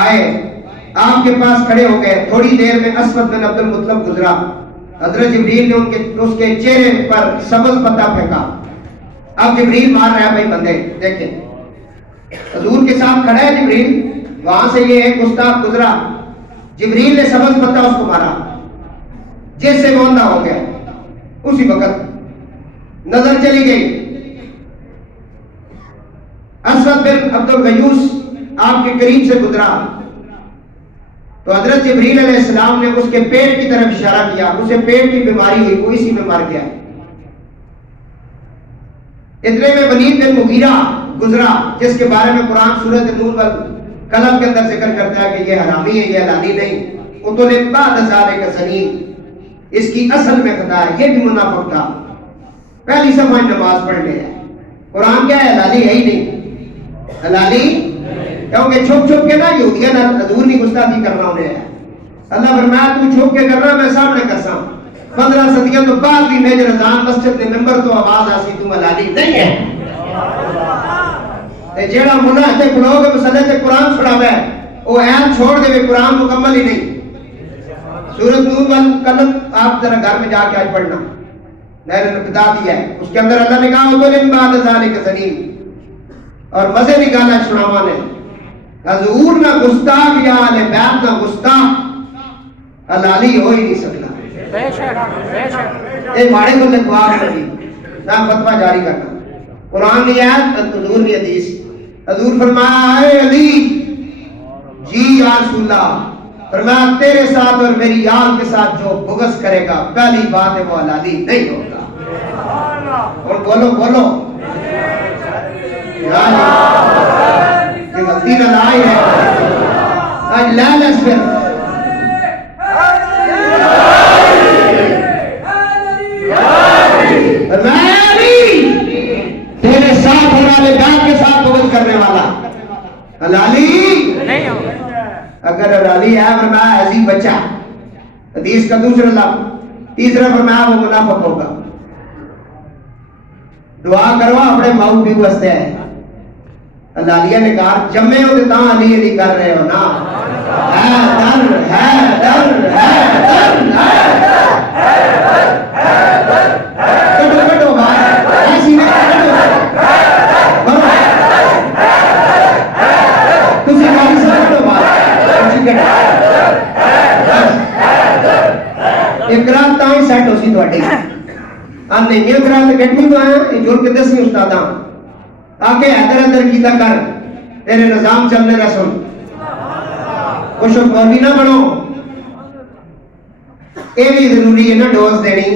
آئے، آپ کے پاس کھڑے ہو گئے. تھوڑی دیر میں اسود بن عبد المطلب گزرا. حضرت جبریل نے اس کے چہرے پر سبز پتہ پھینکا. اب جبریل مار رہا ہے بھائی بندے، دیکھیں حضور کے ساتھ کھڑا ہے جبریل، وہاں سے یہ ایک گستاخ گزرا، جبریل نے سبز پتہ اس کو مارا، جس سے وہ اندھا ہو گیا. اسی وقت نظر چلی گئی. اسود بن عبد الغیوس آپ کے قریب سے گزرا تو حضرت جبریل علیہ السلام نے اس کے پیٹ کی طرف اشارہ کیا. اسے پیٹ کی بیماری ہوئی، وہ اسی میں مر گیا. اتنے میں ولید بن مغیرہ گزرا، جس کے بارے میں قرآن سورۃ نون والقلم کے اندر ذکر کرتا ہے کہ یہ حرامی ہے، یہ حلالی نہیں. اتل بعد ذلک زنیم، اس کی اصل میں خطا ہے، یہ بھی منافق تھا. پہلی سمجھ نماز پڑھ لے. قرآن کیا ہے؟ حلالی ہے ہی نہیں، حلالی کیونکہ چھپ چھپ کے نا یہودیاں حضور نہیں گستاخی کرنا انہیں ہے. اللہ فرمایا تو چھپ کے کرنا، میں سامنے کرسا. 15 صدیاں تو بعد بھی میجر اذان مسجد دے ممبر تو آواز آسی تو حلالی نہیں ہے. تے جیڑا منا تے کھلو کے مسلے تے قرآن چھڑاوے وہ ایت چھوڑ دے، قرآن مکمل ہی نہیں. سورۃ نور والقلم آپ ذرا گھر میں جا کے آج پڑھنا، میں نے بتا دیا ہے. اس کے اندر اللہ نے کہا وَذَلِمْ بَعْدَ ذَلِكَ زَنِيمٌ، اور مزے نکالا چھڑاوا نے. حضور نہ گستاخ یا اہل بیت نہ گستاخ، حلالی ہو ہی نہیں سکتا. یہ ماڑے کو لکھوا رہی نہ فتویٰ جاری کرنا. قرآن نہیں آیت، حضور نہیں حدیث. حضور فرمایا اے علی، جی یا رسول اللہ، فرمایا تیرے ساتھ اور میری آل کے ساتھ جو بغض کرے گا، پہلی بات ہے وہ حلالی نہیں ہوگا. اور بولو بولو یہ غلطی نہ لائی ہے آج لالچ پھر تیرے ساتھ اور والے بیت کے ساتھ بغض کرنے والا حلالی نہیں ہوگا. اگر حلالی ہے فرمایا عزیز بچہ، حدیث کا دوسرا لفظ. تیسرا فرمایا وہ منافق ہوگا. دعا کروا اپنے ماؤ بھی واسطے ہے. حلالیہ نے کہا جمے ہو تو علی علی کر رہے ہو نا. سیٹ ہو سی تھوڑی نہیں کرا تو گٹمی تو آیا یہ جوڑ کے دسی استاد آکے ادھر ادھر کیتا کر تیرے نظام چلنے رہ سن کچھ قومی نہ بنو. یہ بھی ضروری ہے نا ڈوز دینی.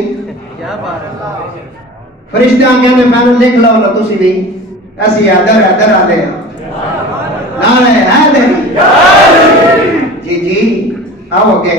فرشتے آ کے پینل لکھ لو نا تسی بھی ایسی ادھر ادھر آتے ہیں نعرہ حیدری. جی جی آؤ گے.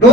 2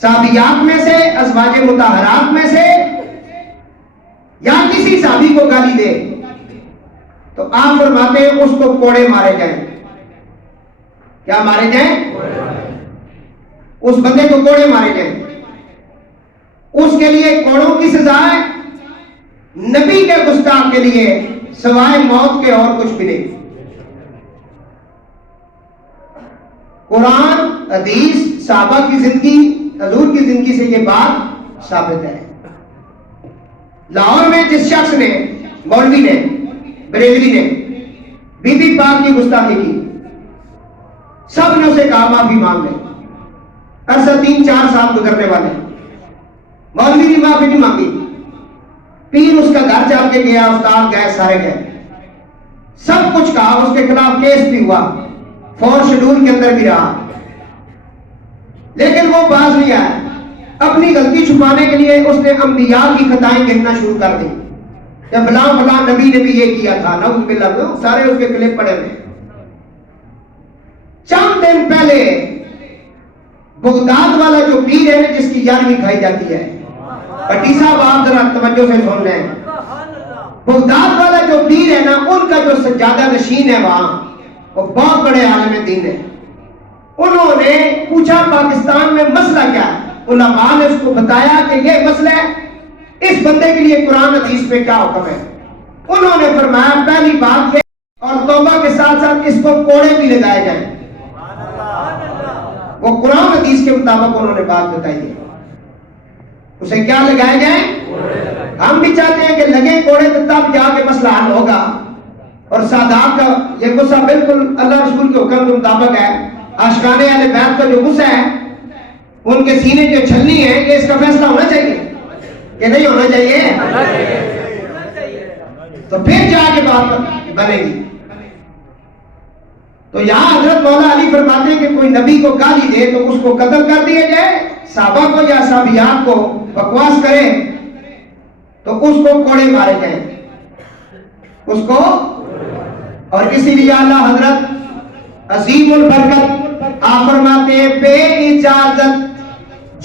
صحابیات میں سے، ازواج مطہرات میں سے، یا کسی صحابی کو گالی دے تو آپ فرماتے ہیں اس کو کوڑے مارے جائیں. کیا مارے جائیں؟ اس بندے کو کوڑے مارے جائیں. اس کے لیے کوڑوں کی سزا ہے. نبی کے گستاخ کے لیے سوائے موت کے اور کچھ بھی نہیں. قرآن، حدیث، صحابہ کی زندگی، حضور کی زندگی سے یہ بات ثابت ہے. لاہور میں جس شخص نے، مولوی نے، بریلوی نے بی بی پاک کی گستاخی کی، سب نے اسے کہا معافی مانگ لے. عرصہ 3-4 سال گزرنے والے، مولوی نے معافی نہیں مانگی. پیر اس کا گھر چل کے گیا، استاد گئے، سارے گئے، سب کچھ کہا، اس کے خلاف کیس بھی ہوا، 4 شیڈول کے اندر بھی رہا، لیکن وہ باز نہیں آیا. اپنی غلطی چھپانے کے لیے اس نے انبیاء کی خطائیں گننا شروع کر دی کہ فلاں فلاں نبی نے بھی یہ کیا تھا. نعوذ باللہ، سارے اس کے کلپ پڑے ہوئے. چند دن پہلے بغداد والا جو پیر ہے جس کی 11ویں کھائی جاتی ہے، پٹی صاحب آپ ذرا توجہ سے سن لیں. بغداد والا جو پیر ہے نا، ان کا جو سجادہ نشین ہے وہاں، وہ بہت بڑے عالم دین ہے. انہوں نے پوچھا پاکستان میں مسئلہ کیا ہے. علماء نے اس کو بتایا کہ یہ مسئلہ ہے، اس بندے کے لیے قرآن حدیث میں کیا حکم ہے. انہوں نے فرمایا پہلی بات یہ، اور توبہ کے ساتھ ساتھ اس کو کوڑے بھی لگائے جائیں. وہ قرآن حدیث کے مطابق انہوں نے بات بتائی ہے. اسے کیا لگائے جائیں؟ ہم بھی چاہتے ہیں کہ لگے کوڑے تو تب جا کے مسئلہ حل ہوگا. اور سادات کا یہ غصہ بالکل اللہ رسول کے حکم کے مطابق ہے. عاشقان اہل بیت کا جو غصہ ہے، ان کے سینے جو چھلنی ہے، یہ اس کا فیصلہ ہونا چاہیے کہ نہیں ہونا چاہیے؟ تو پھر جا کے بات بنے گی. تو یہاں حضرت مولا علی فرماتے ہیں کہ کوئی نبی کو گالی دے تو اس کو قتل کر دیا جائے. صحابہ کو یا صحابیات کو بکواس کرے تو اس کو کوڑے مارے جائیں، اس کو. اور اسی لیے اعلیٰ حضرت عظیم البرکت آپ فرماتے ہیں بے اجازت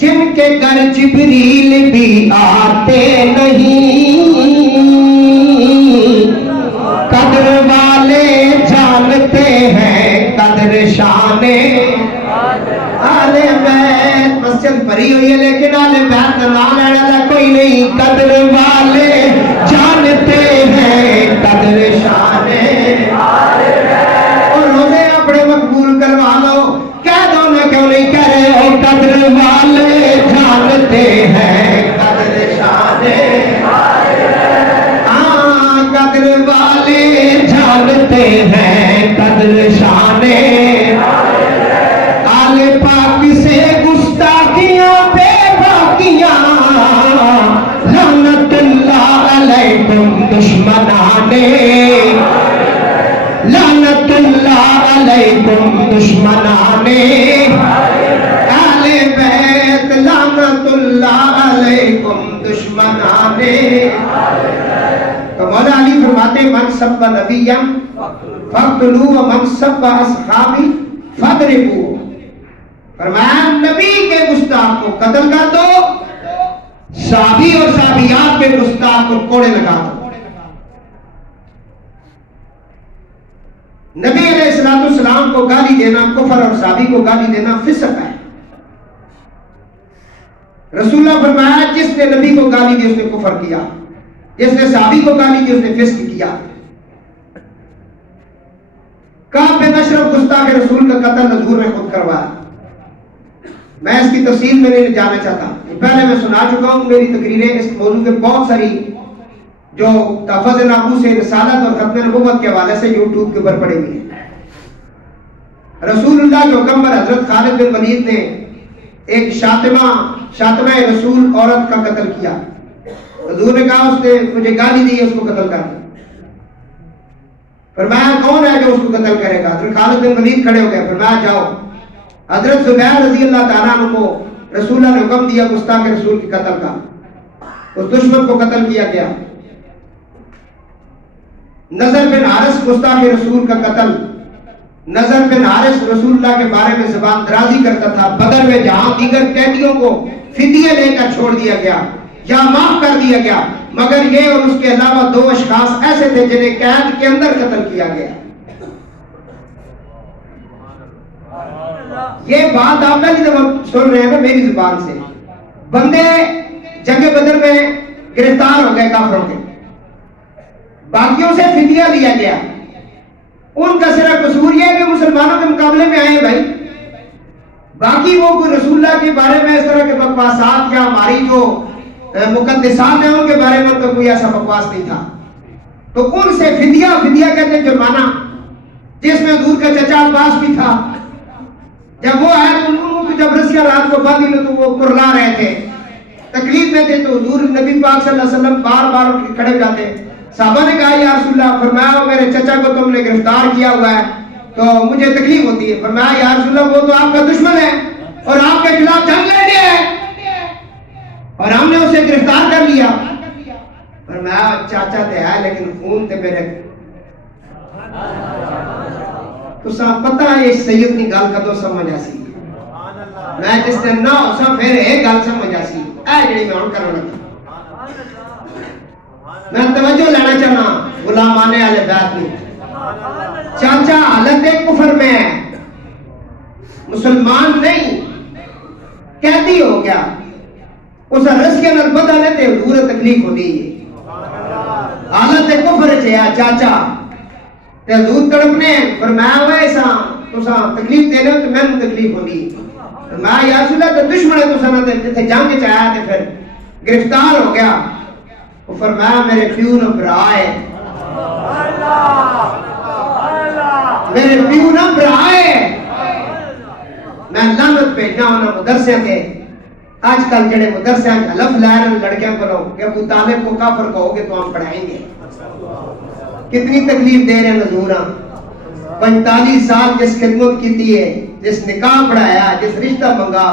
جن کے گھر جبریل بھی آتے نہیں، قدر والے جانتے ہیں قدر شان آل بیت. مسجد بھری ہوئی ہے لیکن آل بیت کا نام لینا کوئی نہیں. قدر والے جانتے ہیں قدر شان آل بیت. اور روزے اپنے مقبول کروا لو، کہہ دو نا کیوں نہیں کہہ رہے ہو. قدر والے جانتے ہیں قدر شان آل بیت. ہاں قدر والے جانتے ہیں قدر شان آل پاک سے گستاخیاں بے باقیاں. لعنت اللہ علیکم دشمنانے، لعنت اللہ علیکم دشمنانے آل بیت، لعنت اللہ علیکم دشمنانے. تو مولا علی فرماتے ہیں من سب نبیا فاقتلوا ومن سب اصحابی فاضربوا. فرمایا نبی کے گستاخ کو قتل کر دو، صحابی اور صحابیات کے گستاخ کو کوڑے لگا دو. نبی علیہ السلام کو گالی دینا کفر اور صحابی کو گالی دینا فسق ہے. رسول اللہ فرمایا جس نے نبی کو گالی دی اس نے کفر کیا، جس نے صحابی کو گالی دی اس نے فسق کیا. کعب بن اشرف گستاخ رسول کا قتل حضور نے خود کروایا. میں اس کی تفصیل میں نہیں جانا چاہتا، پہلے میں سنا چکا ہوں. میری تقریریں اس موضوع کے بہت ساری جو تحفظ ناموس رسالت اور ختم نبوت کے حوالے سے یوٹیوب کے اوپر پڑے ہوئی ہیں. رسول اللہ کے حکم پر حضرت خالد بن ولید نے ایک شاطمہ رسول عورت کا قتل کیا. حضور نے کہا اس نے مجھے گالی دی، اس کو قتل کر دیا. فرمایا کون ہے جو اس کو قتل کرے گا؟ حضرت خالد بن ولید کھڑے ہو گئے. فرمایا جاؤ. حضرت زبیر رضی اللہ تعالیٰ عنہ کو رسول اللہ نے حکم دیا گستاخ رسول کی قتل کا. اس دشمن کو قتل کیا گیا. نضر بن حارث گستاخ رسول کا قتل نظر بن حارث رسول اللہ کے بارے میں زبان درازی کرتا تھا. بدر میں جہاں دیگر قیدیوں کو فدیہ لے کر چھوڑ دیا گیا یا معاف کر دیا گیا، مگر یہ اور اس کے علاوہ 2 اشخاص ایسے تھے جنہیں قید کے اندر قتل کیا گیا. یہ بات آپ پہلی دفعہ سن رہے ہیں نا میری زبان سے. بندے جنگ بدر میں گرفتار ہو گئے کافروں کے، باقیوں سے فدیہ لیا گیا. ان کا صرف قصور یہ ہے کہ مسلمانوں کے مقابلے میں آئے بھائی، باقی وہ کوئی رسول اللہ کے بارے میں اس طرح کے بکواسات یا ہماری جو مقدسات ہیں ان کے بارے میں تو کوئی ایسا بکواس نہیں تھا. تو ان سے فدیہ کہتے ہیں جرمانہ، جس میں حضور کا چچا عباس بھی تھا. جب وہ آئے تو انہوں کو جب رسیاں رات کو باندھی تو وہ کرلا رہے تھے، تکلیف میں تھے. تو حضور نبی پاک صلی اللہ علیہ وسلم بار بار کھڑے جاتے. صحابہ نے کہا یا رسول اللہ، فرمایا میرے چچا کو تم نے گرفتار کیا ہوا ہے تو مجھے تکلیف ہوتی ہے. فرمایا یا رسول اللہ وہ تو آپ کا دشمن ہے اور آپ کے خلاف جنگ لڑ گیا ہے اور ہم نے اسے گرفتار کر لیا. فرمایا چاچا تے ہے لیکن خون تے میرے تو صاحب پتہ ہے اس سید کی گل کدو سمجھ آسی. میں جس دن نہ ہو سا پھر ایک گل سمجھ آسی اے جڑی میں ہن کرن لگا. میں توجہ لینا چاہنا غلامان اہل بیت میں. چاچا حالت کفر میں ہے، مسلمان نہیں، قیدی ہو گیا، اس رسیاں نال بدھا لے تے حضور تکلیف ہونی ہے. حالت کفر چ ہے چاچا تے حضور تڑپنے. فرمایا وے سا تساں تکلیف دینے تے مینوں تکلیف ہونی. فرمایا یا رسول اللہ تے دشمن ہے تساں تے جتھے جنگ چ آیا تے پھر گرفتار ہو گیا. وہ فرمایا میرے پیو نہ برا ہے، میرے پیو نہ برا ہے. میں لعنت بھیجنا انہاں مدرسے کے. آج کل جڑے مدرسے حلف لے رہے لڑکیاں کو کہ ابو طالب کو کافر کہو گے تو ہم پڑھائیں گے. کتنی تکلیف دے رہے ہیں حضور. 45 سال جس خدمت کی ہے، جس نکاح پڑھایا، جس رشتہ منگا،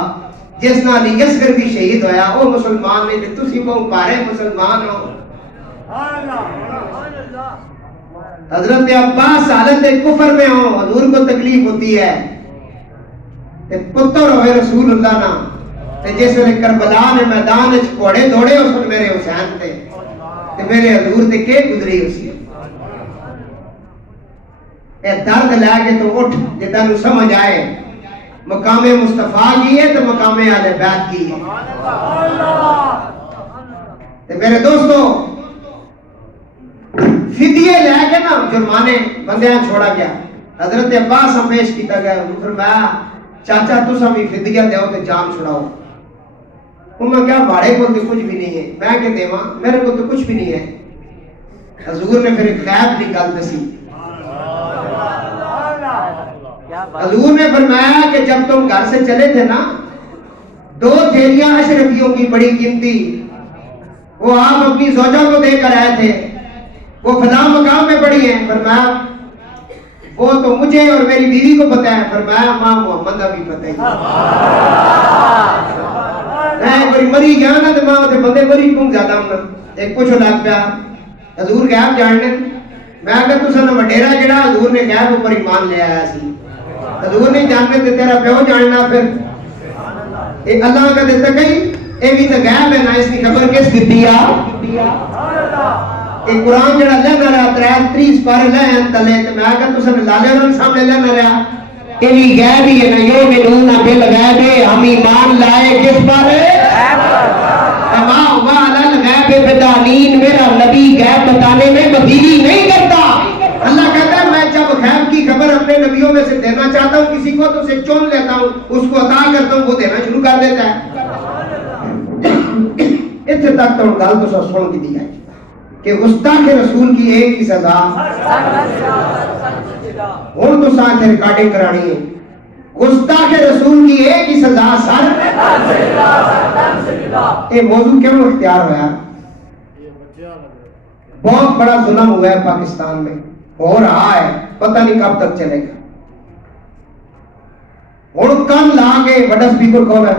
جس نال یسگر بھی شہید ہویا، وہ مسلمان نہیں تے تسی بہت پارے مسلمان ہو. حضرت عباس حالت کفر میں ہو، حضور کو تکلیف ہوتی ہے تے پتر ہوئے رسول اللہ نا تے جس ویلے کربلا نے میدان وچ گھوڑے دوڑے اس وقت میرے حسین تے میرے حضور تے کے گزری اسی. اے درد لے کے تو اٹھ جے تینوں سمجھ آئے مقام مصطفیٰ کی ہے تو مقام اہل بیت کی ہے. میرے دوستو فدیے لے کے نا جرمانے بندیاں چھوڑا گیا. حضرت عباس ہم پیش کیتا گیا. فرمایا چاچا تساں بھی فدیہ دیو تے جان چھڑاؤ. انہوں نے کہا بھاڑے کو تو کچھ بھی نہیں ہے. میں کہ دیواں میرے کو تو کچھ بھی نہیں ہے. حضور نے پھر ایک غیب کی گل دسی. حضور نے فرمایا کہ جب تم گھر سے چلے تھے نا 2 تھیلیاں اشرفیوں کی بڑی قیمتی وہ آپ اپنی زوجہ کو دے کر آئے تھے، وہ فلاں مقام میں پڑی ہیں. فرمایا وہ تو مجھے اور میری بیوی کو پتہ ہے. فرمایا ماں محمد ابھی پتہ ہی میں بڑی مری گیا نا تو ماں تے بندے مری کیوں زیادہ ہوں ایک کچھ لگ پیا. حضور غیب جاننے میں اگر تساں نہ وڈیرا جڑا حضور نے غیب اوپر ایمان لے آیا سی. حضور نہیں جاننے تے تیرا پیو جاننا. پھر یہ اللہ کا دیتا کہیں یہ بھی تو غیب ہے نا. اس کی خبر کس دیتی ہے؟ یہ قرآن جڑا لینا رہا 30 پارے لے ہیں تلے تو میں آگا تو سن لالے انہوں سامنے لینا رہا. یہ بھی غیب ہی ہے نا. یہ منون بل غیب ہے. ہم ایمان لائے کس پارے؟ اما ہوا علل غیب بدانین. میرا نبی غیب بتانے میں مدیری نہیں کرتا. اللہ کہتا ہے میں جب غیب کی خبر اپنے نبیوں میں سے دینا چاہتا ہوں کسی کو تو اسے چون لیتا ہوں، اس کو عطا کرتا ہوں، وہ دینا شروع کر دیتا ہے. اتنے تک تو گل تو سن کی دی ہے کہ گستاخ رسول کی ایک ہی سزا. ہوں تو ساتھ ریکارڈنگ کرانی ہے. گستاخ رسول کی ایک ہی سزا سر. یہ موضوع کیوں اختیار ہوا؟ بہت بڑا ظلم ہوا ہے پاکستان میں، ہو رہا ہے، پتہ نہیں کب تک چلے گا. ہوں کل لا کے بڑا سپیکر کھول ہے